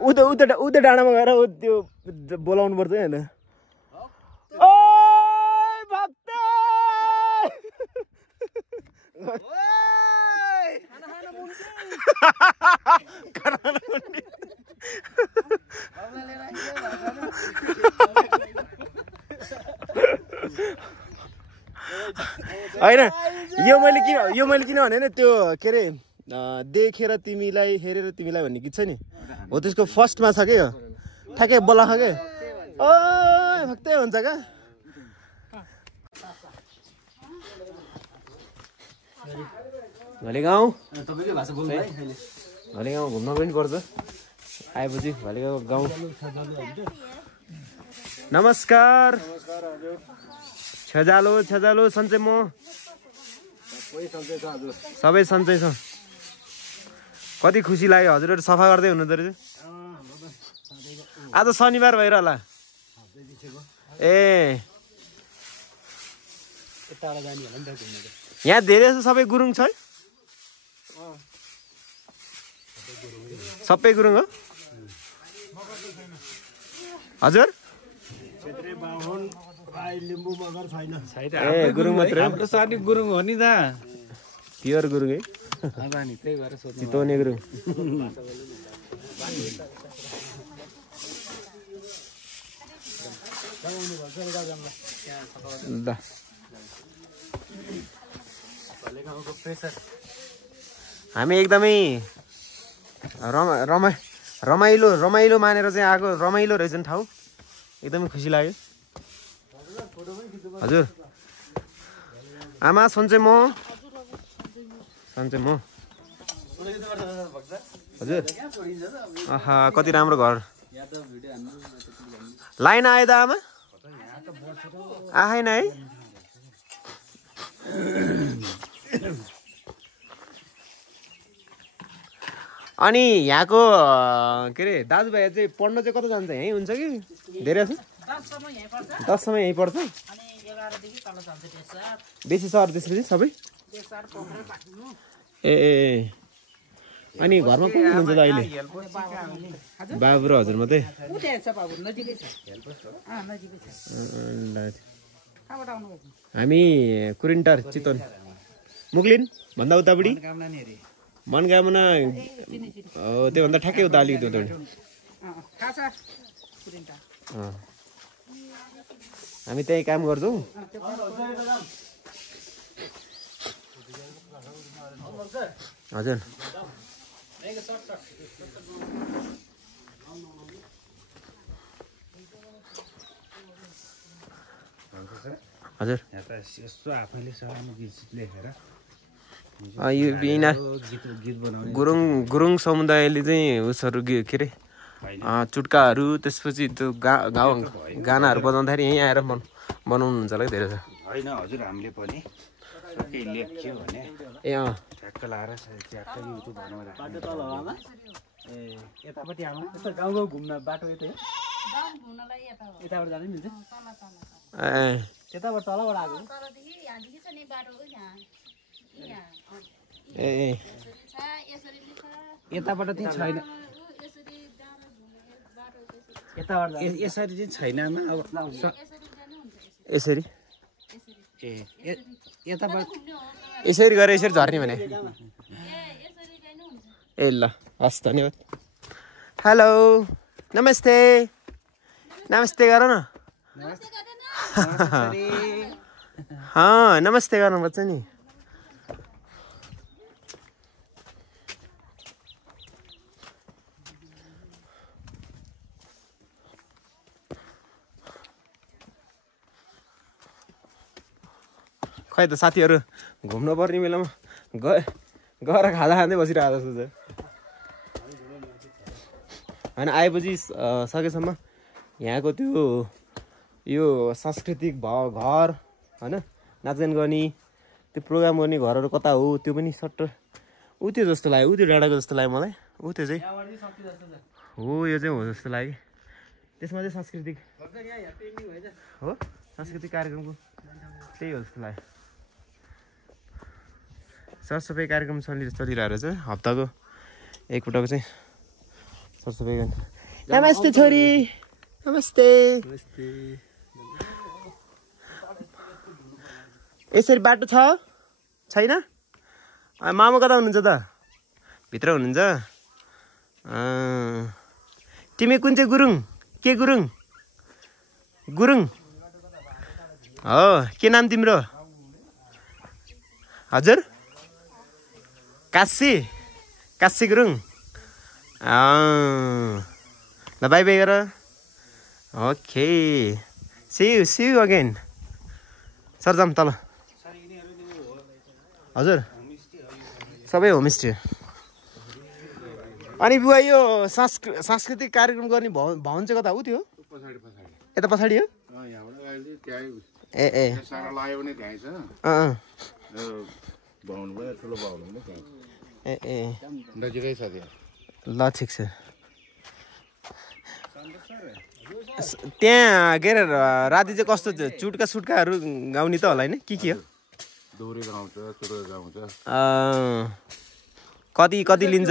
उता डाँडामा गएर त्यो बोलाउनु पर्छ हैन हैन यो मैले किन भने त्यो के रे देखेर तिमीलाई हेरेर तिमीलाई भन्ने गीत छ नि हो त्यसको फर्स्टमा छ के यो ठ्याक्कै बोला के ओइ भक्तै हुन्छ का भलेगाउँ घुम्न पनि पर्छ आएपछि भलेगाउँ गाउँ नमस्कार छजालो सन्चै म सबै सन्चै छ कति खुसी लाग्यो हजुरहरु सफा गर्दै हुनुहुँदो रहेछ आज शनिबार भएर होला ए यहाँ धेरै जस्तो सबै गुरुङ छ सबै गुरुङ हो हजुर ए गुरुङ मात्र हाम्रो साथी गुरुङ हो नि त प्योर गुरुङ है चितवने गुरुङ हामी एकदमै रमाइलो मानेर चाहिँ आएको रमाइलो रहेछ नि ठाउँ एकदमै खुसी लाग्यो हजुर आमा सन्चै म हजुर आहा कति राम्रो घर लाइन आयो त आमा आएन है अनि यहाँको के अरे दाजुभाइ चाहिँ पढ्न चाहिँ कता जान्छ यहीँ हुन्छ कि धेरै छ 10 सम्म यहीँ पढ्छ बेसी सर त्यसपछि सबै ए अनि घरमा को हुनुहुन्छ त अहिले बाबु र हजुर मात्रै हामी कुरिन्टार चितवन मुक्लिन भन्दा उतापट्टि मनकामना त्योभन्दा ठ्याक्कै उता अलिकति उतापट्टि हामी त्यही काम गर्छौँ हजुर हजुर यहाँ त यस्तो आफैले सानो गीत लेखेर यो यिनीहरू गुरुङ समुदायले चाहिँ उसहरू के अरे चुट्काहरू त्यसपछि त्यो गानाहरू बजाउँदाखेरि यहीँ आएर बनाउनुहुन्छ होला धेरै छ होइन हजुर हामीले पनि केही लेख्यो भने ए ठ्याक्क लाएर ठ्याक्क युट्युब बनाउँदा यतापट्टि आउनु यस्तो गाउँ घुम्न बाटो यतै यताबाट जानु मिल्छ यताबाट तलबाट आएको ए यताबाट चाहिँ छैन यताबाट यसरी चाहिँ छैन अब यसरी यताबाट यसरी गरेर यसरी झर्ने भने ए ल हस् धन्यवाद हेलो नमस्ते नमस्ते गर न नमस्ते गर्नुपर्छ नि खै त साथीहरू घुम्नु पर्ने बेलामा गएर खाँदा खाँदै बसिरहेको जस्तो छ होइन आएपछि सकेसम्म यहाँको त्यो यो सांस्कृतिक घर होइन नाचगान गर्ने त्यो प्रोग्राम गर्ने घरहरू कता हो त्यो पनि सट्ट ऊ त्यो जस्तो लाग्यो ऊ त्यो डाँडाको जस्तो लाग्यो मलाई ऊ त्यो चाहिँ हो यो चाहिँ हो जस्तो लाग्यो त्यसमा चाहिँ सांस्कृतिक हो सांस्कृतिक कार्यक्रमको त्यही हो जस्तो लाग्यो सरसफाइ कार्यक्रम चलिरहेको छ हप्ताको एकपटकको चाहिँ सरसफाइ गर्ने नमस्ते छोरी नमस्ते यसरी बाटो छैन मामा कता हुनुहुन्छ त भित्र हुनुहुन्छ तिमी कुन चाहिँ गुरुङ के गुरुङ हो के नाम तिम्रो हजुर काशी गुरुङ ल बाई बाई गर okay see you again sir जाम तल हजुर सबै होमस्टे अनि बुवा यो सांस्कृतिक कार्यक्रम गर्ने भवन चाहिँ कता हो त्यो यता पछाडि हो ए ल ठिक छ त्यहाँ के अरे राति चाहिँ कस्तो चुट्काहरू गाउने त होला होइन के हो कति लिन्छ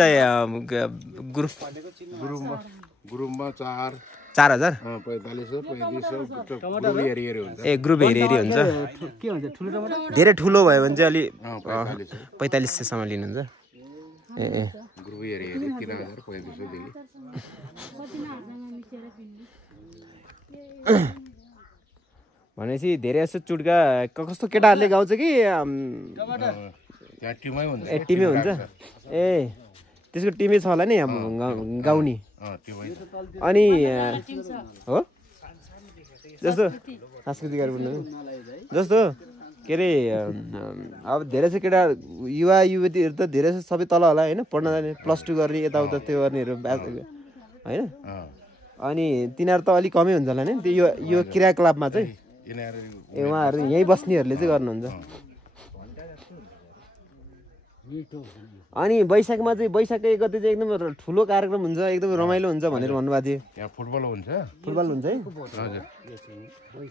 ग्रुपमा 4,000 4500 ए ग्रुप हेरी हुन्छ धेरै ठुलो भयो भने चाहिँ अलि 4500सम्म लिनुहुन्छ ए ग्रुप हेरी 3000 देखि भनेपछि धेरै जस्तो चुट्का कस्तो केटाहरूले गाउँछ कि टिमै हुन्छ ए त्यसको टिमै छ होला नि गाउने अनि हो जस्तो सांस्कृतिक कार्यक्रम जस्तो के अरे अब धेरै चाहिँ केटा युवा युवतीहरू त धेरै सबै तल होला होइन पढ्न जाने +2 गर्ने यताउता त्यो गर्नेहरू होइन अनि तिनीहरू त अलिक कमै हुन्छ होला नि यो क्रियाकलापमा चाहिँ ए उहाँहरू यहीँ बस्नेहरूले चाहिँ गर्नुहुन्छ अनि वैशाखमा चाहिँ वैशाख 1 गते चाहिँ एकदम ठुलो कार्यक्रम हुन्छ एकदम रमाइलो हुन्छ भनेर भन्नुभएको थियो यहाँ फुटबल हुन्छ है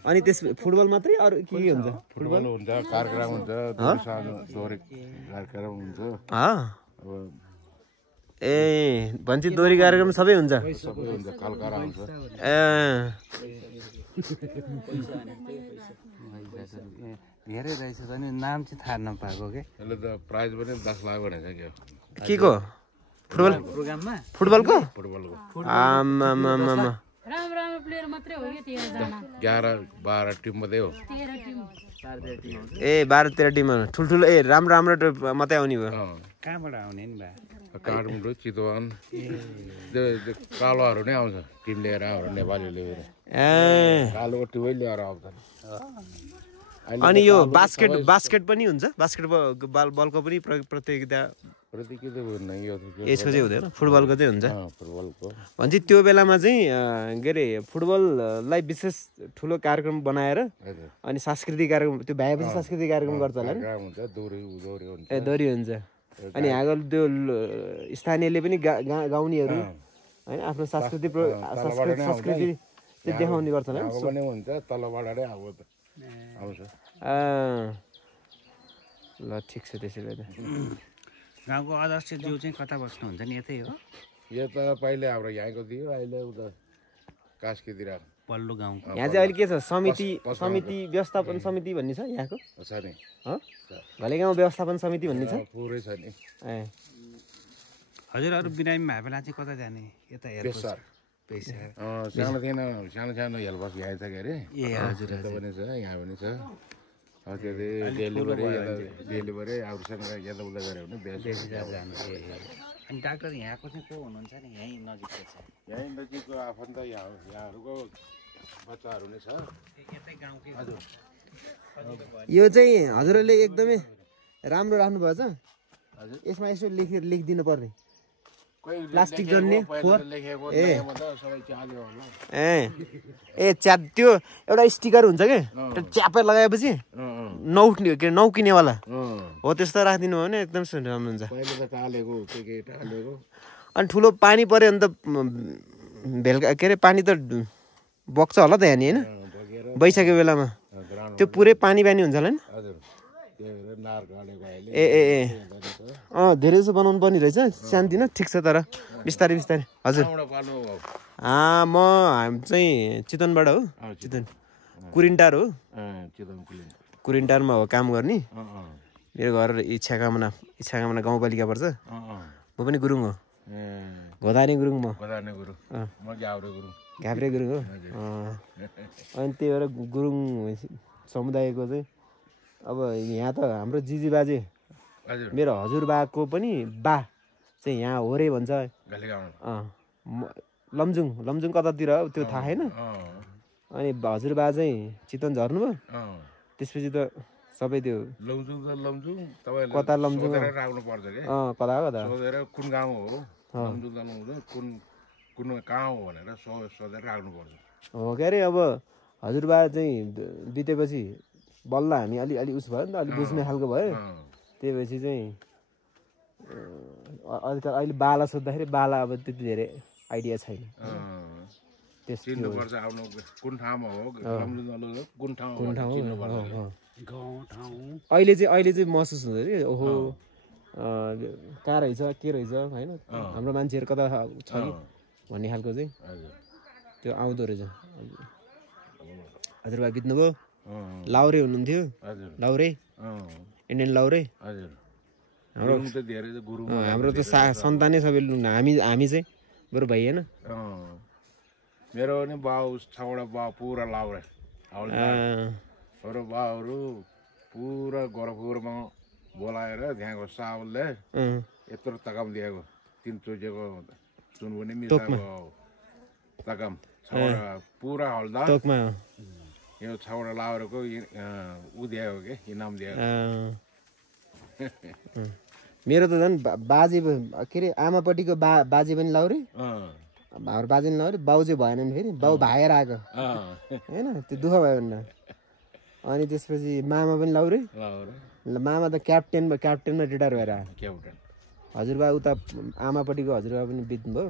अनि त्यस फुटबल मात्रै अरू के हुन्छ फुटबल हुन्छ कार्यक्रम हुन्छ कार्यक्रम हुन्छ ए भन्छ दोरी कार्यक्रम सबै हुन्छ कलकरा हुन्छ धेरै रहेछ नि नाम चाहिँ थाहा नपाएको के यसले त प्राइज पनि 10 लाख भनेछ के को फुटबल प्रोग्राममा फुटबलको राम्रो प्लेयर मात्रै हो के 11 12 टिम मात्रै हो ए 12-13 टिमहरू ठुल्ठुलो ए राम्रो मात्रै आउने भयो कहाँबाट आउने नि बा काठमाडौँ चितवन त्यो कालोहरू नै आउँछ टिम लिएर हाम्रो नेपालीले ए कालोको टिमै लिएर आउँछ अनि यो बास्केट पनि हुन्छ बास्केट बलको पनि प्रतियोगिता यसको चाहिँ हुँदैन फुटबलको चाहिँ हुन्छ भनेपछि त्यो बेलामा चाहिँ के अरे फुटबललाई विशेष ठुलो कार्यक्रम बनाएर अनि सांस्कृतिक कार्यक्रम त्यो भएपछि सांस्कृतिक कार्यक्रम गर्छ होला ए दोरी हुन्छ अनि यहाँको त्यो स्थानीयले पनि गाउनेहरू होइन आफ्नो संस्कृति चाहिँ देखाउने गर्छ ल ठिक छ त्यसो भए गाउँको अध्यक्ष ज्यू चाहिँ कता बस्नुहुन्छ नि यतै हो यो त पहिले हाम्रो यहाँको थियो अहिले उता कास्कीतिर पल्लो गाउँ यहाँ चाहिँ अहिले के छ समिति व्यवस्थापन समिति भन्ने छ यहाँको छ नि घलेगाउँ व्यवस्थापन समिति भन्ने छ पुरै छ नि ए हजुरहरू बिरामी भए बेला चाहिँ कता जाने यता पेसार सानो हेल्पर्स यहाँ छ के अरे ए हजुर पनि छ यहाँ पनि छ त्यो डेलिभरी आउटसँग यता उता गऱ्यो भने बेसी जानु अनि डाक्टर यहाँको चाहिँ को हुनुहुन्छ नि यहीँ नजिकै छ यहीँ नजिकको आफन्त यहाँहरूको बच्चाहरू नै छ यतै गाउँकै हजुर यो चाहिँ हजुरले एकदमै राम्रो राख्नुभएछ यसमा यसो लेखिदिनु पर्ने प्लास्टिक जन्ने ए च्याप त्यो एउटा स्टिकर हुन्छ कि त्यो च्यापै लगाएपछि नउठ्ने के नौकिनेवाला हो त्यस्तो राखिदिनु भयो भने एकदम राम्रो हुन्छ अनि ठुलो पानी पऱ्यो भने त बेलुका के अरे पानी त बग्छ होला त यहाँनिर होइन बैशाखको बेलामा त्यो पुरै पानी हुन्छ होला नि धेरै जस्तो बनाउनु पर्ने रहेछ सानोतिनो ठिक छ तर बिस्तारै हजुर म चाहिँ चितवनबाट हो चितवन कुरिन्टार हो कुरिन्टारमा हो काम गर्ने मेरो घर इच्छाकामना गाउँपालिका पर्छ म पनि गुरुङ हो घोदाने गुरुङ म घाप्रे गुरुङ हो अनि त्यही भएर गुरुङ समुदायको चाहिँ अब यहाँ त हाम्रो जिजी बाजे मेरो हजुरबाको पनि बा चाहिँ यहाँ हो रे भन्छ लमजुङ कतातिर हो त्यो थाहा छैन अनि हजुरबा चाहिँ चितवन झर्नुभयो त्यसपछि त सबै त्यो कता लमजुङ कता कुन गाउँ हो कुन कहाँ हो भनेर सोधेर राख्नुपर्छ हो के अरे अब हजुरबा चाहिँ बितेपछि बल्ल हामी अलि उस भयो नि त अलिक बुझ्ने खालको भयो त्यही भएपछि चाहिँ अहिले बाला सोद्धाखेरि बाला अब त्यति धेरै आइडिया छैन अहिले चाहिँ महसुस हुन्छ कि ओहो कहाँ रहेछ के रहेछ होइन हाम्रो मान्छेहरू कता छ कि भन्ने खालको चाहिँ त्यो आउँदो रहेछ हजुरबा बित्नुभयो लाउरे हुनुहुन्थ्यो लाउरे इन्डियन लाउरे हाम्रो त सन्तानै सबै हामी चाहिँ बरु भाइ होइन मेरो पनि बाउ छवटा बाउ पुरा लाउरे अरू बाउहरू पुरा गोरखपुरमा बोलाएर त्यहाँको साउलले यत्रो तकम दिएको 3 चोजेको सुन पनि मिसाएको तकम पुरा हल्दा यो छवटा लाउरेको ऊ दिएको के इनाम दिएको मेरो त झन् बाजे के अरे आमापट्टिको बाजे पनि लाउरे हाम्रो बाजे पनि लाउरे बाउ चाहिँ भएन नि फेरि बाउ भागेर आएको होइन त्यो दुःख भयो भने अनि त्यसपछि मामा पनि लाउरे मामा त क्याप्टेनमा रिटायर भएर आयो हजुरबा उता आमापट्टिको हजुरबा पनि बित्नुभयो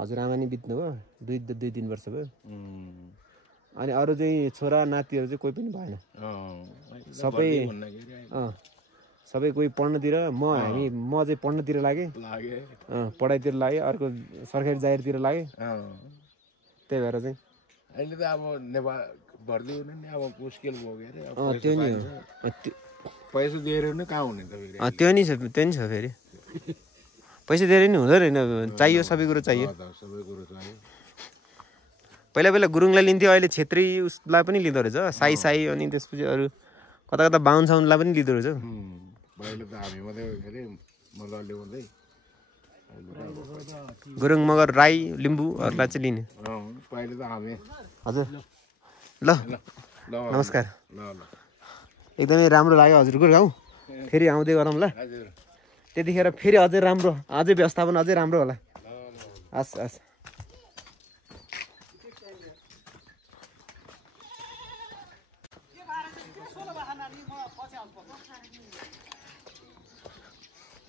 हजुरआमा नि बित्नुभयो 2-3 वर्ष भयो अनि अरू चाहिँ छोरा नातिहरू चाहिँ कोही पनि भएन सबै कोही पढ्नतिर म चाहिँ पढ्नतिर लागेँ पढाइतिर लागेँ अर्को सरकारी जागिरतिर लागेँ त्यही भएर चाहिँ अहिले त अब नेपाल भर्ती हुनु नि अब मुस्किल भयो के अरे त्यो नि हो पैसा दिएर नि कहाँ हुने त फेरि त्यो नि छ फेरि पैसा दिएर नि हुँदैन रहेन चाहियो सबै कुरो चाहियो पहिला गुरुङलाई लिन्थ्यो अहिले छेत्री उसलाई पनि लिँदो रहेछ साई अनि त्यसपछि अरू कता बाहुन साउनलाई पनि लिँदो रहेछ अहिले त हामी मात्रै के अरे मजाले हुँदै गुरुङ मगर राई लिम्बूहरूलाई चाहिँ लिने पहिले त हामी हजुर ल नमस्कार ल ल एकदमै राम्रो लाग्यो हजुरको गाउँ फेरि आउँदै गरौँ ल हजुर त्यतिखेर फेरि अझै राम्रो अझै व्यवस्थापन अझै राम्रो होला हस् हस्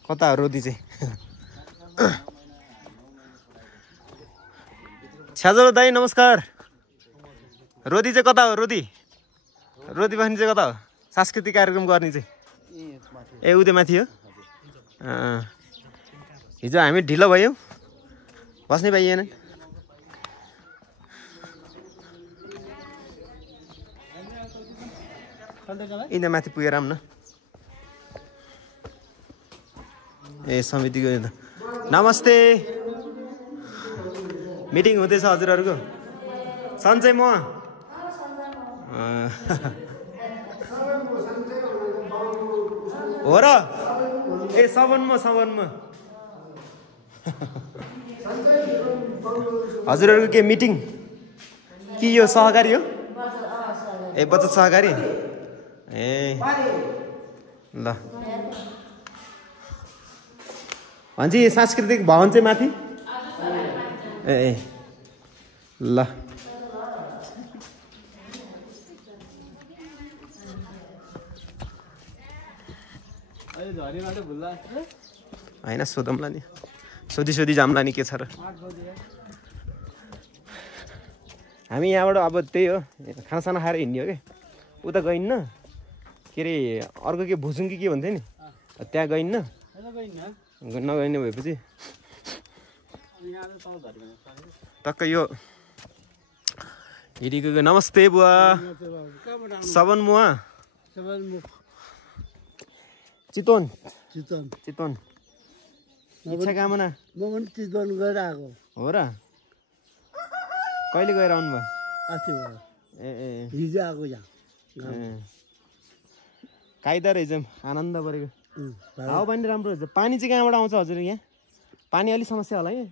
कता हो रोदी चाहिँ छ्याजो दाइ नमस्कार रोदी चाहिँ कता हो रोदी रोदी बस्ने चाहिँ कता हो सांस्कृतिक कार्यक्रम गर्ने चाहिँ ए उतै माथि हो हिजो हामी ढिलो भयो बस्नै पाइएन यिनीहरू माथि पुगेर आऊँ न ए समितिको नमस्ते मिटिङ हुँदैछ हजुरहरूको सन्चै म हो र ए सबनमा हजुरहरूको के मिटिङ कि यो सहकारी हो ए बचत सहकारी ए ल भन्छ सांस्कृतिक भवन चाहिँ माथि ए ल होइन सोधौँला नि सोधी जाउँला नि के छ र हामी यहाँबाट अब त्यही हो खानासाना खाएर हिँड्ने हो कि उता गइन्न के अरे अर्को के भुसुङ कि के भन्थ्यो नि त्यहाँ गइन्न नगइने भएपछि टक्क यो हिँडेको नमस्ते बुवा सबन मुवा चितवन इच्छा कामना म पनि चितवन गएर आएको हो र कहिले गएर आउनु भयो अस्ति भयो ए हिजो आएको यहाँ कायदा रहेछ आनन्द परेको हावापानी राम्रो रहेछ पानी चाहिँ कहाँबाट आउँछ हजुर यहाँ पानी अलिक समस्या होला यहाँ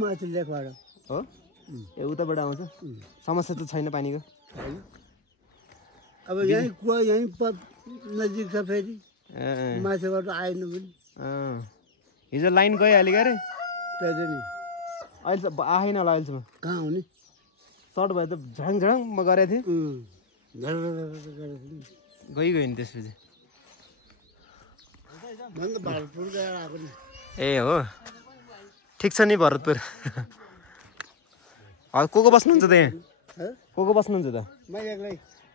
माथि लेकबाट हो ए उताबाट आउँछ समस्या त छैन पानीको अब यहीँ कुवा यहीँ नजिक छ फेरि माथिबाट आएन पनि हिजो लाइन गइहाल्यो क्या अरे त्यही नि अहिले त आएन होला अहिलेसम्म कहाँ हुने सर्ट भयो त झ्याङ म गरेको थिएँ गइगयो नि त्यसपछि ए हो ठिक छ नि भरतपुर को बस्नुहुन्छ त यहाँ को बस्नुहुन्छ त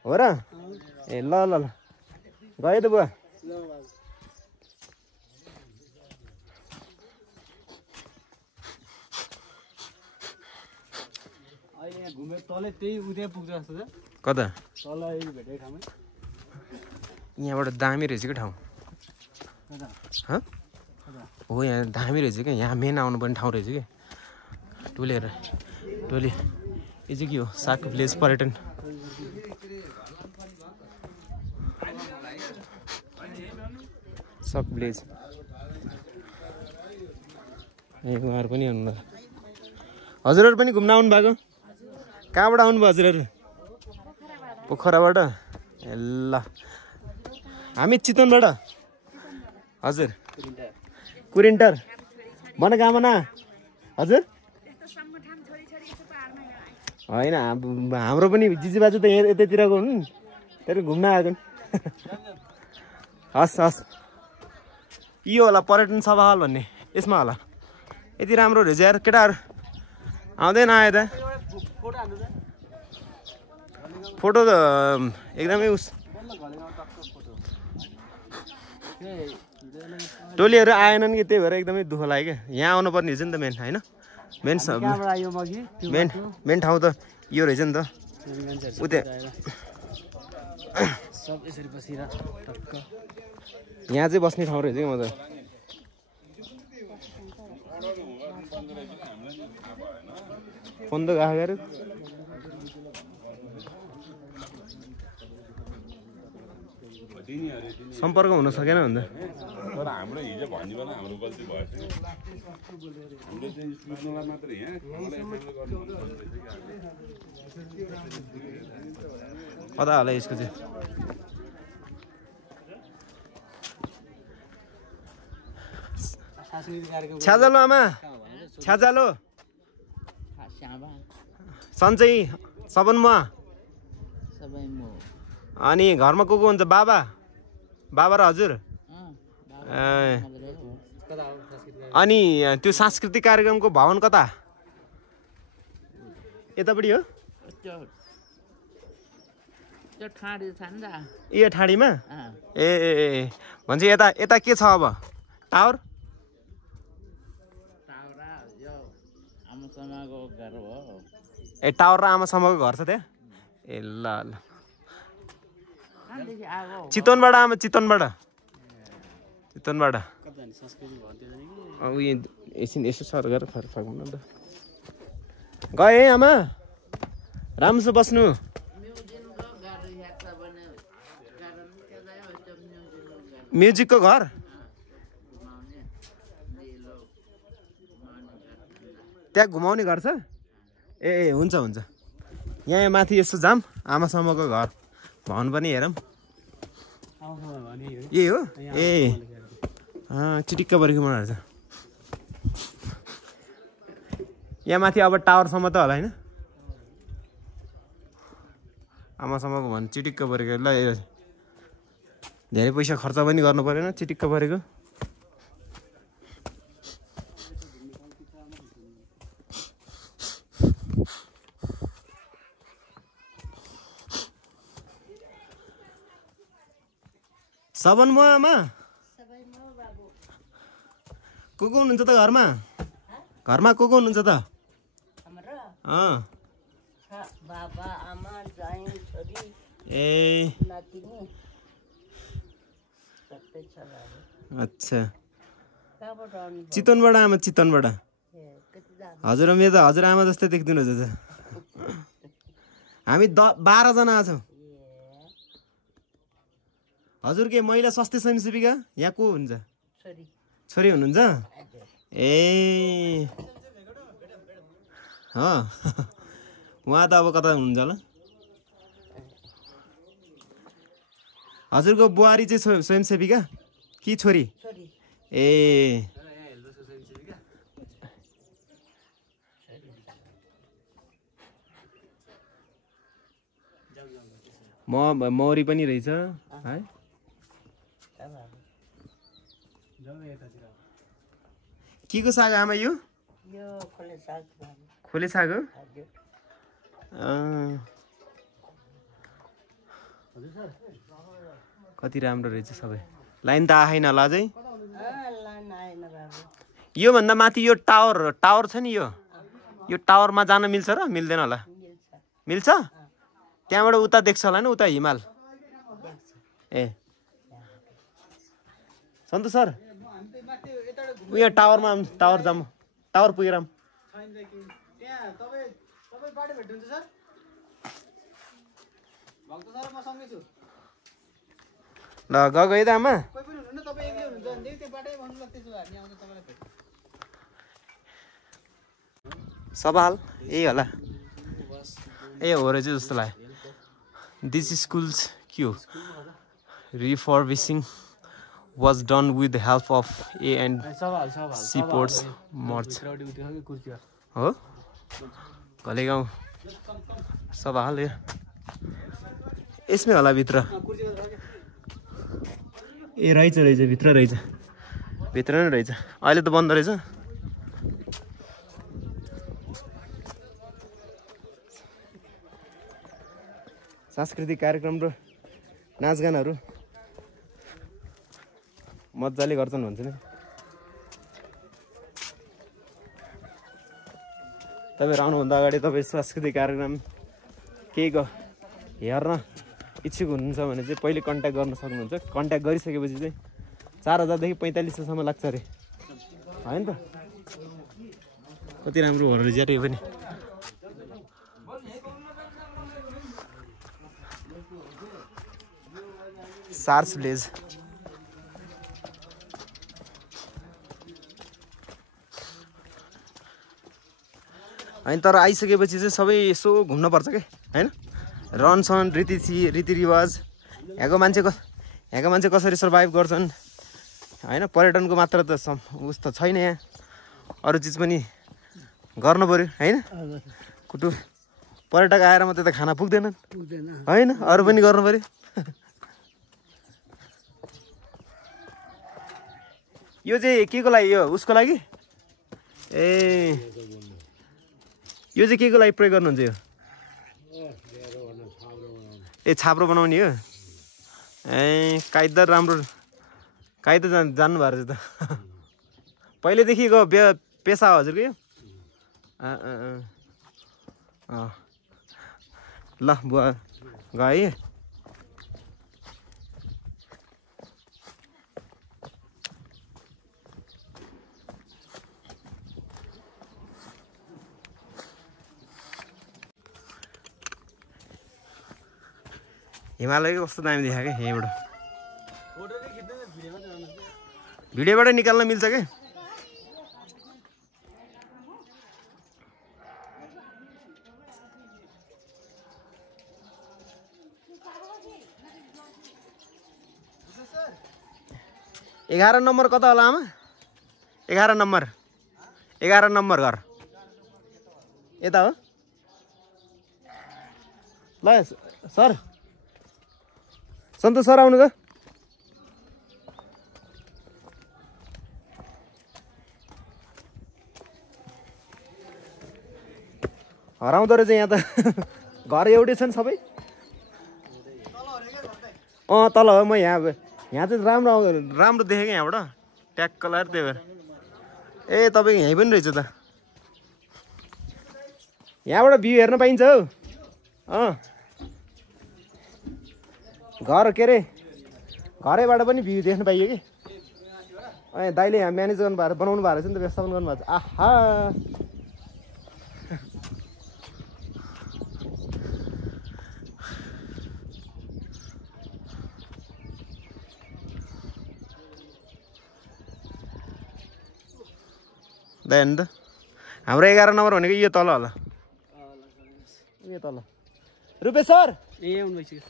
हो र ए ल ल ल गयो त बुवा घुमे तलै त्यही उतै पुग्छ जस्तो छ कता तल भेटेको ठाउँमै यहाँबाट दामी रहेछ क्या ठाउँ हो यहाँ दामी रहेछ क्या यहाँ मेन आउनुपर्ने ठाउँ रहेछ क्या टोली यो चाहिँ के हो साग भिलेज पर्यटन सक भिलेज उहाँहरू पनि आउनु हजुरहरू पनि घुम्न आउनु भएको कहाँबाट आउनुभयो हजुरहरू पोखराबाट ए ल हामी चितवनबाट हजुर कुरिन्टर मनोकामना हजुर होइन हाम्रो पनि जिजी बाजु त यतैतिरको हुन् त्यही घुम्न आएको हस् यो होला पर्यटन सभा हल भन्ने यसमा होला यति राम्रो रहेछ यार केटाहरू आउँदैन आयो त फोटो त एकदमै टोलीहरू आएनन् कि त्यही भएर एकदमै दुःख लाग्यो क्या यहाँ आउनुपर्ने रहेछ नि त मेन होइन मेन ठाउँ त यो रहेछ नि त उतै यहाँ चाहिँ बस्ने ठाउँ रहेछ कि म त फोन त गएको अरे सम्पर्क हुन सकेन भन्दा तर हाम्रो हिजो भनिदियो भने हाम्रो गल्ती भएछ कि हाम्रो चाहिँ स्कुललाई मात्र यहाँ कता होला यसको चाहिँ छ्याजालो आमा छ्याजालो सन्चै सबनमा अनि घरमा को हुन्छ बाबा बाबा र हजुर अनि त्यो सांस्कृतिक कार्यक्रमको भवन कता यतापट्टि हो यो ठाडीमा ए भन्छ यता यता के छ अब टावर ए टावर र आमासम्मको घर छ त्यहाँ ए ल ल चितवनबाट आमा चितवनबाट उयो एकछिन यसो सर गरेर फर्काउनु न त गए है आमा राम्रो बस्नु म्युजिकको घर त्यहाँ घुमाउने घर छ ए हुन्छ हुन्छ यहाँ माथि यसो जाम आमासम्मको घर भवन पनि हेरौँ यही हो ए चिटिक्क परेको मनहरू छ यहाँ माथि अब टावरसम्म त होला होइन आमासम्मको भन चिटिक्क परेको ल धेरै पैसा खर्च पनि गर्नु परेन चिटिक्क परेको सबन म आमा को हुनुहुन्छ त घरमा घरमा को हुनुहुन्छ त बाबा आमा जाइन छोरी ए नातिनी सबै छ अच्छा कहाँबाट आउनु चितवनबाट आमा चितवनबाट हजुर मेरो त हजुर आमा जस्तै देखिदिनुहुन्छ हामी 12 जना छौँ हजुर के महिला स्वास्थ्य स्वयंसेविका यहाँ को हुन्छ छोरी हुनुहुन्छ ए उहाँ त अब कता हुनुहुन्छ होला हजुरको बुहारी चाहिँ स्वयंसेविका कि छोरी ए मौरी पनि रहेछ है के को साग आमा यो खोले साग हो कति राम्रो रहेछ सबै लाइन त आएन होला अझै यो भन्दा माथि यो टावर छ नि यो टावरमा जान मिल्छ र मिल्दैन होला मिल्छ त्यहाँबाट उता देख्छ होला नि उता हिमाल ए सन्तोष सर उयो टावरमा टावर जाम टावर पुगेर ल गयो त आमा सवाल यही होला ए हो रहेछ जस्तो लाग्यो दिस स्कुल्स के हो रिफर्बिसिङ was done with the help of A and C ports merge हो घलेगाउँ सभा हाल यसमै होला भित्र ए रहेछ भित्र नै रहेछ अहिले त बन्द रहेछ सांस्कृतिक कार्यक्रम र नाचगानहरू मजाले गर्छन् भन्छ नि तपाईहरु आउनुभन्दा अगाडि तपाईँ सांस्कृतिक कार्यक्रम केही हेर्न इच्छुक हुनुहुन्छ भने चाहिँ पहिले कन्ट्याक्ट गर्न सक्नुहुन्छ कन्ट्याक्ट गरिसकेपछि चाहिँ 4000 देखि 4500 सम्म लाग्छ अरे हैन त कति राम्रो भएर ज्याटे पनि सार्स भिलेज अनि तर आइसकेपछि चाहिँ सबै यसो घुम्नुपर्छ के होइन रहनसहन रीतिरिवाज यहाँको मान्छे कसरी सर्भाइभ गर्छन् होइन पर्यटनको मात्र त उस त छैन यहाँ अरू चिज पनि गर्नु पऱ्यो होइन कुटु पर्यटक आएर मात्रै त खाना पुग्दैनन् होइन अरू पनि गर्नु पऱ्यो यो चाहिँ के को लागि यो उसको लागि ए यो चाहिँ के को लागि प्रयोग गर्नुहुन्छ यो ए छाप्रो बनाउने हो ए कायदा राम्रो कायदा जान्नु भएको रहेछ त पहिलेदेखिको पेसा हो हजुरको यो ल बुवा गए हिमालयको कस्तो दामी देखा क्या यहीँबाट भिडियोबाट निकाल्न मिल्छ क्या 11 नम्बर कता होला आमा 11 नम्बर घर यता हो ल सर सन्तोष सर आउनु त हराउँदो रहेछ यहाँ त घर एउटै छन् सबै तल हो म यहाँ चाहिँ राम्रो देखेँ यहाँबाट ट्याग कलर त्यही भएर ए तपाईँको यहीँ पनि रहेछ त यहाँबाट भ्यू हेर्न पाइन्छ हौ घर के अरे घरैबाट पनि भ्यू देख्न पाइयो कि दाइले यहाँ म्यानेज गर्नु भएको बनाउनु भएको रहेछ नि त व्यवस्थापन गर्नु भएको छ आहा दाइ त हाम्रो 11 नम्बर भनेको यो तल होला यो तल रुपेश सर ए आउनु भइसक्यो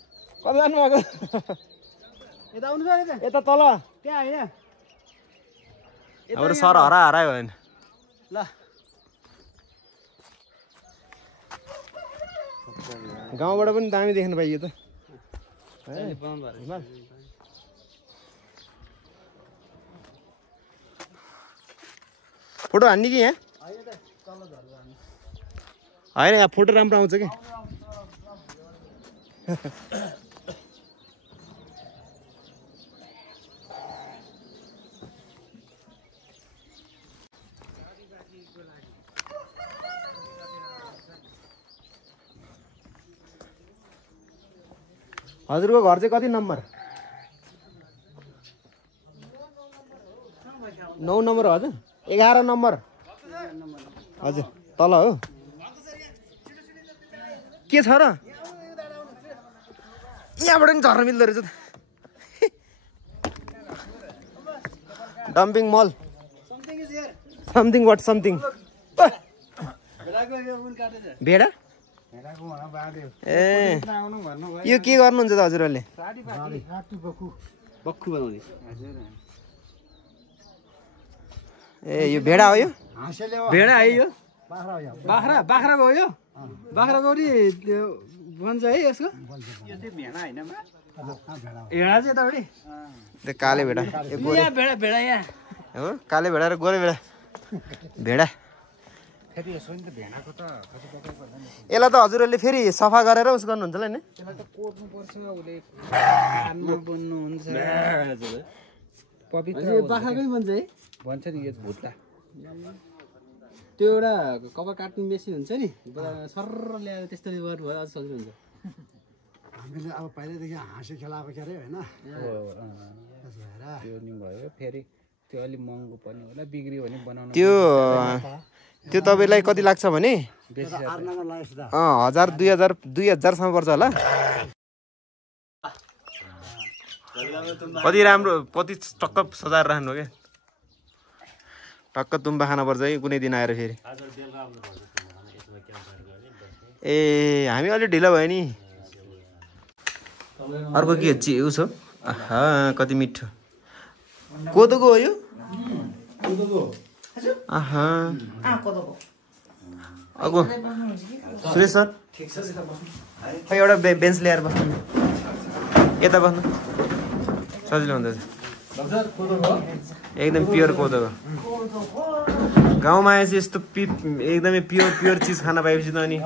कता जानु भएको यता आउनु सर यता तल त्यहाँ हैन हाम्रो सर हरायो हैन ल गाउँबाट पनि दामी देख्न पाइयो त फोटो हान्ने कि यहाँ होइन यहाँ फोटो राम्रो आउँछ कि हजुरको घर चाहिँ कति नम्बर 9 नम्बर हजुर 11 नम्बर हजुर तल हो के छ र यहाँबाट नि झर्न मिल्दो रहेछ डम्पिङ मल समथिङ वाट समथिङ भेडा ए यो के गर्नुहुन्छ त हजुरहरूले बक्खु बनाउने ए यो भेडा हो यो भेडा है यो बाख्राको हो यो बाख्राको नि भन्छ है यसको यो चाहिँ भेडा हैन भेडा चाहिँ यताउडी त्यो काले भेडा यहाँ भेडा यहाँ हो काले भेडा र गोरे भेडा भेडा फेरि यसो नि त भेडाको त यसलाई त हजुरहरूले फेरि सफा गरेर उस गर्नुहुन्छ होला नि यसलाई त कोर्नु पर्छ उले कानमा बन्नु हुन्छ पवित्र बाख्राकै भन्छ है भन्छ नि यो भुत्ला त्यो एउटा कपा काट्नु बेसी हुन्छ नि सर ल्याएर त्यस्तरी गर्नु भयो अझ सजिलो हुन्छ हामीले अब पहिल्यैदेखि हाँसी खेलाएको के अरे होइन त्यो नि भयो फेरि त्यो अलिक महँगो पनि होला बिग्रियो भने बनाउनु त्यो तपाईँलाई कति लाग्छ भने 1000 2000 सम्म पर्छ होला कति राम्रो कति टक्क सजाएर राख्नु क्या टक्क तुम्बा खान पर्छ है कुनै दिन आएर फेरि ए हामी अलि ढिलो भयो नि अर्को के उसो आहा कति मिठो कोदोको हो यो आहा अर्को सुरेश सर खै एउटा बेन्च ल्याएर बस्नु यता बस्नु सजिलो हुँदैछ एकदम प्योर कोदोको गाउँमा आएपछि यस्तो एकदमै प्योर चिज खान पाएपछि त अनि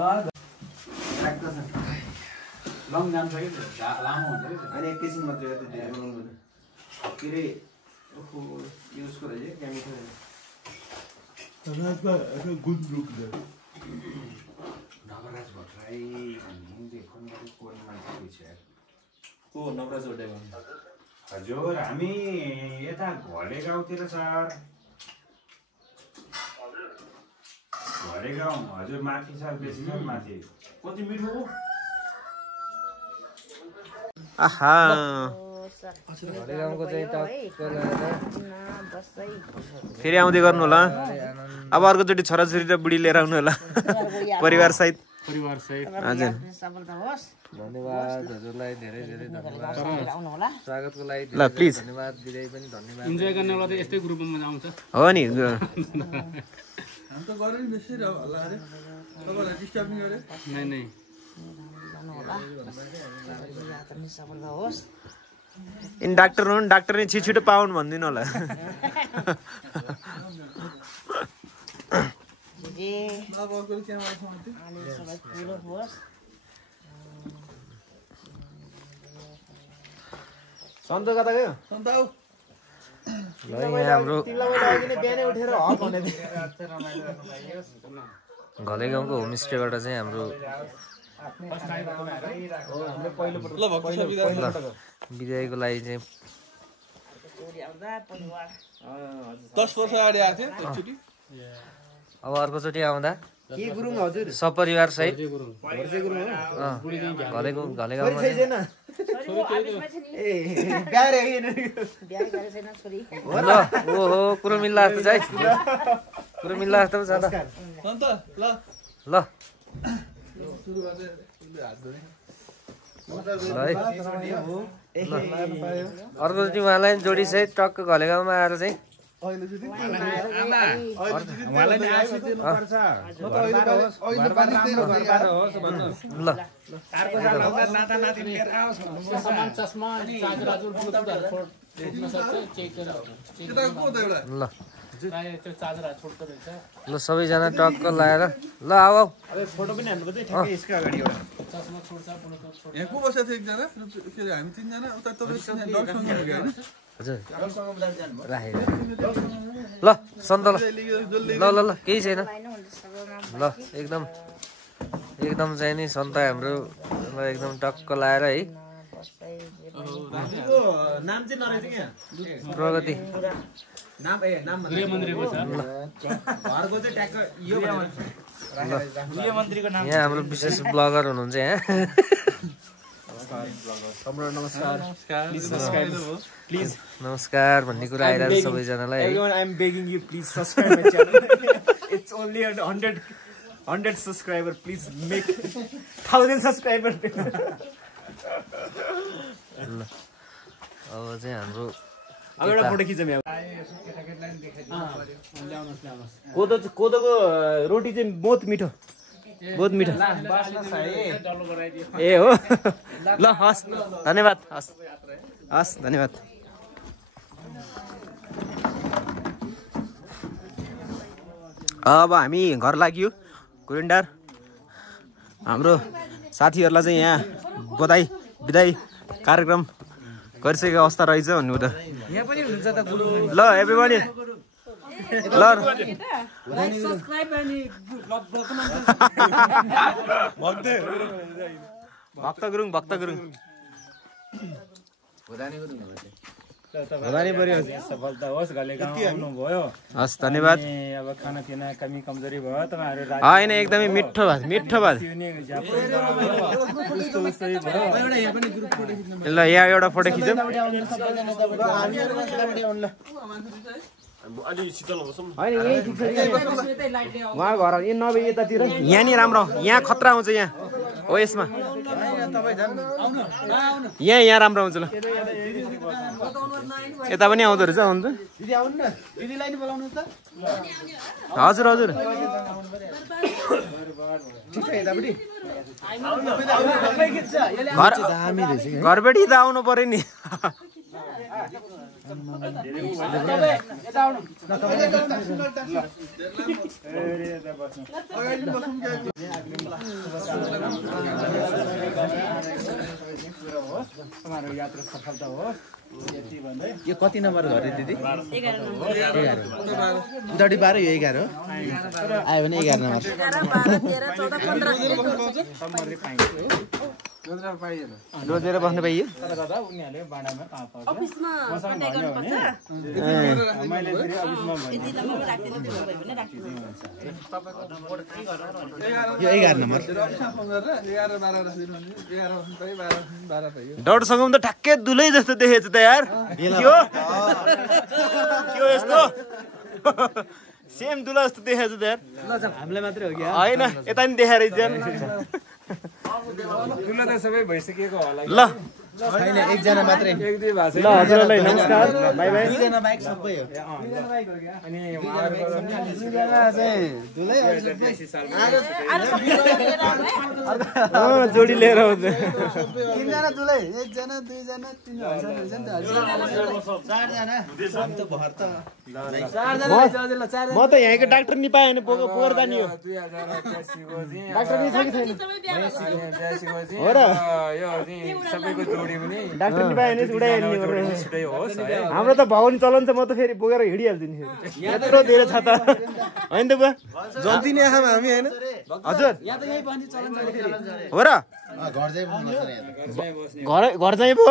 एकैछिन मात्रै के अरे उसको रहेछ नवराज भट्टराई को नवराज भट्टराई हजुर हामी यता घरे गाउँतिर सर घरे गाउँ हजुर माथि सर बेसी सर माथि कति मिठो हो आहा फेरि आउँदै गर्नु होला अब अर्कोचोटि छोराछोरी र बुढी लिएर आउनु होला परिवार सहित हजुर धन्यवाद हजुरलाई धेरै धेरै धन्यवाद स्वागतको लागि ल प्लिज धन्यवाद दिदै पनि धन्यवाद इन्जोय गर्नलाई त यस्तै ग्रुपमा आउँछ हो नि हामी त गरे नि बेसी होला अरे तपाईलाई डिस्टर्ब नि गरे नै नै इन डाक्टर हुन् डाक्टर नै छिटो पाउन् भन्दिनु होला सन्त कता गयो हाम्रो घले गाउँको होमस्टेबाट चाहिँ हाम्रो विदाईको लागि चाहिँ 10 वर्ष अगाडि आएको थियो एकचोटि अब अर्कोचोटि आउँदा के गुरुङ हजुर सपरिवार सहित घले गाउँमा ल ओहो कुरो मिल्ला जस्तो चाहिँ कुरो मिल्ला जस्तो छ त ल अर्कोचोटि उहाँलाई जोडीसहित टक्क घले गाउँमा आएर चाहिँ ल सबैजना टक्क लाएर ल आऊ फोटो पनि हान्नु पर्छ ठ्याक्कै यसको अगाडि एउटा यहाँ को बसेको थियो एकजना के अरे हामी तीनजना उता तपाईसँग डरसँग हो हैन हजुर ल सन्त ल ल ल केही छैन ल एकदम एकदम चाहिँ नि सन्त हाम्रो एकदम टक्क लाएर है नाम चाहिँ नरहेछ क्या प्रगति नाम गृह मन्त्रीको छ घरको चाहिँ ट्याक्क यो गृह मन्त्रीको नाम यहाँ हाम्रो विशेष ब्लगर हुनुहुन्छ यहाँ प्लिज नमस्कार भन्ने कुरा आइरहेको छ सबैजनालाई everyone I am begging you please subscribe my channel it's only 100 subscriber please make 1000 subscriber अब चाहिँ हाम्रो अब एउटा फोटो खिचौँ यहाँ कोदोको रोटी चाहिँ बहुत मिठो ए हो ल हस् धन्यवाद हस् धन्यवाद अब हामी घर लाग्यो कुरिन्डार हाम्रो साथीहरूलाई चाहिँ यहाँ बधाई बिदाई कार्यक्रम गरिसकेको अवस्था रहेछ भन्नु त यहाँ पनि हुन्छ त ल एभ्रीबडी ल भक्त गुरुङ सफलता होस् घले गाउँ आउनुभयो हस् धन्यवाद अब खानापिना कमी कमजोरी भयो तपाईँहरू होइन एकदमै मिठो भात ल यहाँ एउटा फोटो खिचौँ अलि शीतल बसौँ होइन यही ठिक छ उहाँ घर ए नभए यतातिर यहाँनिर राम्रो यहाँ खतरा आउँछ यहाँ हो यसमा यहाँ राम्रो आउँछ ल यता पनि आउँदो रहेछ आउँछ हजुर हजुर घरबाटै त आउनु पर्यो नि यात्रा सफलता होस् यो कति नम्बर घर रे दिदी 11 उताडी 12 यो 11 हो आयो भने 11 नम्बर 11 12 13 14 15 रोजेर बस्नु पाइयो उनीहरूले बाडामा अफिसमा कन्ट्याक्ट गर्नुपर्छ मैले फेरि अफिसमा यो 11 नम्बर डरसँग त ठ्याक्कै दुलै जस्तो देखेछ त यार के हो यस्तो सेम दुला जस्तो देखेछ त यार हामीलाई मात्रै हो कि होइन यता नि देखाएर दुला त सबै भइसकेको होला ल छैन एकजना मात्रै एक दुई भाषा ल हजुरलाई नमस्कार बाइ बाइ दुईजना बाइक सबै हो दुईजना बाइक हो क्या अनि दुईजना चाहिँ दुलै जोडी लिएर आउँछ तीनजना दुलै एकजना दुईजना तीनजना चारजना हम त भर त म त यहाँको डाक्टर नि पाएँ भने पोखर जाने हो 2083 को चाहिँ डाक्टर नि छ कि छैन 83 को चाहिँ हो र यो चाहिँ सबैको जोडी पनि डाक्टर नि पाएँ भने उडाइहाल्ने छुट्टै होस् है हाम्रो त भवन चलन छ म त फेरि बोकेर हिँडिहाल्छु नि यत्रो धेरै छ त होइन त बुवा जन्ती नै आम हामी हैन हजुर यहाँ त यही पनि चलन चले फेरि हो र घर चाहिँ बस्नु घर चाहिँ पो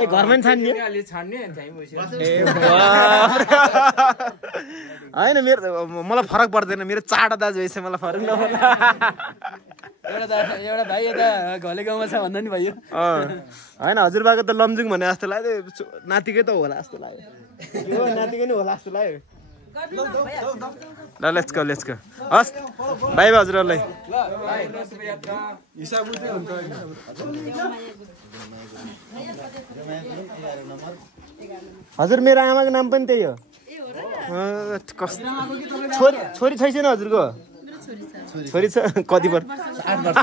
ए घरमा छान्ने अलि छान्ने त्यही बस्यो होइन मेरो मलाई फरक पर्दैन मेरो चारवटा दाजु भएछ मलाई फरक नपर्छ एउटा भाइ यता घले गाउँमा छ भन्दा नि भयो होइन हजुरबाको त लमजुङ भने जस्तो लाग्यो नातिकै त होला जस्तो लाग्यो नातिकै नै होला जस्तो लाग्यो ल लेट्स गो हस् बाई बाई हजुरहरूलाई हजुर मेरो आमाको नाम पनि त्यही हो छोरी छैन हजुरको छोरी छ कति वर्ष 8 वर्ष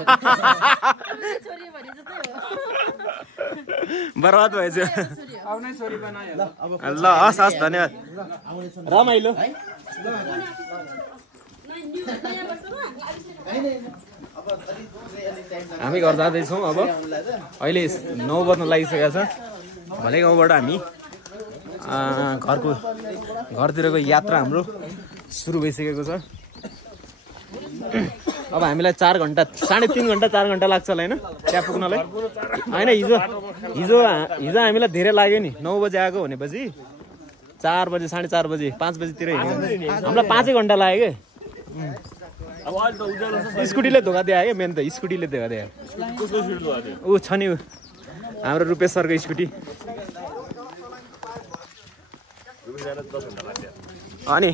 बर्बाद भएछ ल हस् हस् धन्यवाद रमाइलो हामी घर जाँदैछौँ अब अहिले 9 बज्न लागिसकेको छ भोलि गाउँबाट हामी घरतिरको यात्रा हाम्रो सुरु भइसकेको छ अब हामीलाई 4 घन्टा 3.5 घन्टा 4 घन्टा लाग्छ होला होइन त्यहाँ पुग्नलाई होइन हिजो हामीलाई धेरै लाग्यो नि 9 बजे आएको भनेपछि 4 बजे 4:30 बजे 5 बजेतिर हामीलाई 5 घन्टा लाग्यो क्या स्कुटीले धोका दियो क्या मेन त स्कुटीले धोका दियो ऊ छ नि हाम्रो रुपेश सरको स्कुटी अनि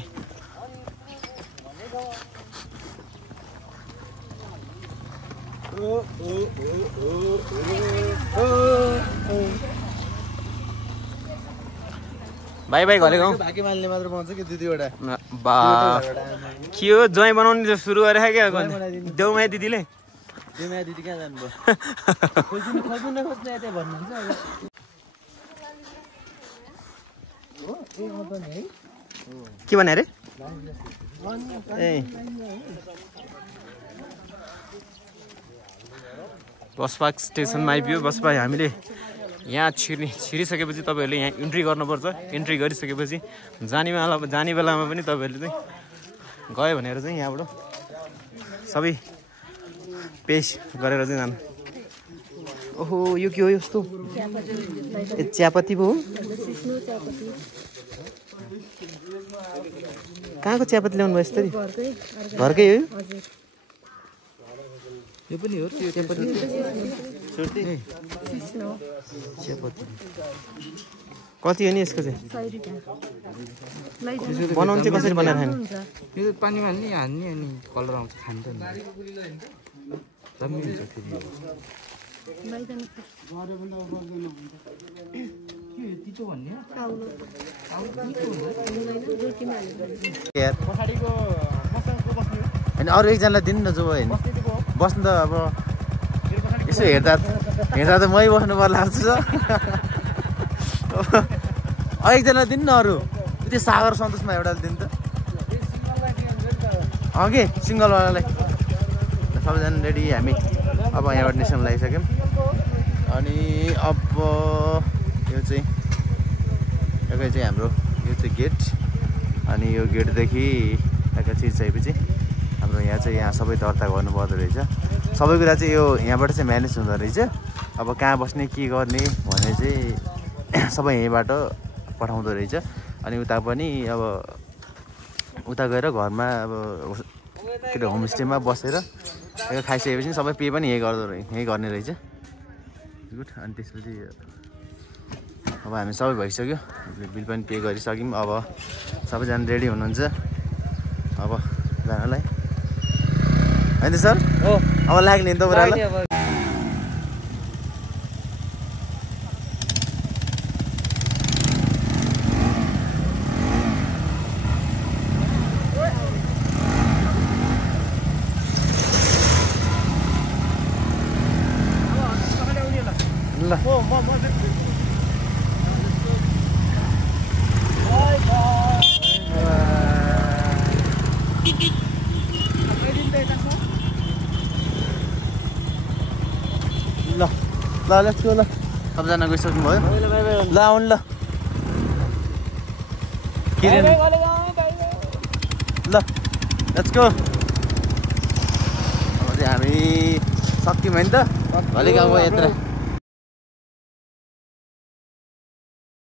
बाई बाई घले गाउँ भाकी माल्ने मात्र पाउँछ कि दुईवटा बा के हो ज्वाइँ बनाउने सुरु गरे क्या देउमाया दिदीले देउमाया दिदी कहाँ जानुभयो खोज्नु नखोज्नु यतै भन्नुहुन्छ के भने अरे ए बसपार्क स्टेसनमा आइपुग्यो बसपा हामीले यहाँ छिरिसकेपछि तपाईँहरूले यहाँ इन्ट्री गर्नुपर्छ इन्ट्री गरिसकेपछि जाने बेलामा पनि तपाईँहरूले चाहिँ गयो भनेर चाहिँ यहाँबाट सबै पेस गरेर चाहिँ जानु ओहो यो के हो यस्तो चियापत्ती पो हो कहाँको चियापत्ती ल्याउनु भयो यस्तरी घरकै हो यो पनि हो चियापत्ती कति हो नि यसको चाहिँ 100 रुपैयाँ बनाउनु चाहिँ कसरी बनाएर खाने यो पानीमा हाल्ने हाल्ने अनि कलर आउँछ खान्छ नि दामी हुन्छ फेरि तितो भन्ने अनि अरू एकजनालाई दिनु न जो भयो नि बस्नु त अब यसो हेर्दा त मै बस्नु पर्ला लाग्छ एकजनालाई दिनु न अरू त्यो सागर सन्तोषमा एउटाले दिनु त कि सिङ्गलवालालाई सबैजना रेडी हामी अब यहाँबाट निस्कन लागिसक्यौँ अनि अब यो चाहिँ हाम्रो यो चाहिँ गेट अनि यो गेटदेखि एकैछिन चाहिएपछि हाम्रो यहाँ सबै दर्ता गर्नुपर्दो रहेछ सबै कुरा चाहिँ यो यहाँबाट चाहिँ म्यानेज हुँदो रहेछ अब कहाँ बस्ने के गर्ने भन्ने चाहिँ सबै यहीँबाट पठाउँदो रहेछ अनि उता पनि अब उता गएर घरमा अब के अरे होमस्टेमा बसेर खाइसकेपछि सबै पे पनि यहीँ गर्ने रहेछ गुड अनि त्यसपछि अब हामी सबै भइसक्यो बिल पनि पे गरिसक्यौँ अब सबैजना रेडी हुनुहुन्छ अब जानलाई होइन सर हो अब लाग्ने नि तपाईँलाई ल लेट्स गो ल सबजना गइसक्नु भयो ल आउनु ल ल लेट्स गो अब चाहिँ हामी सक्यौँ होइन त भोलि गाउँको यात्रा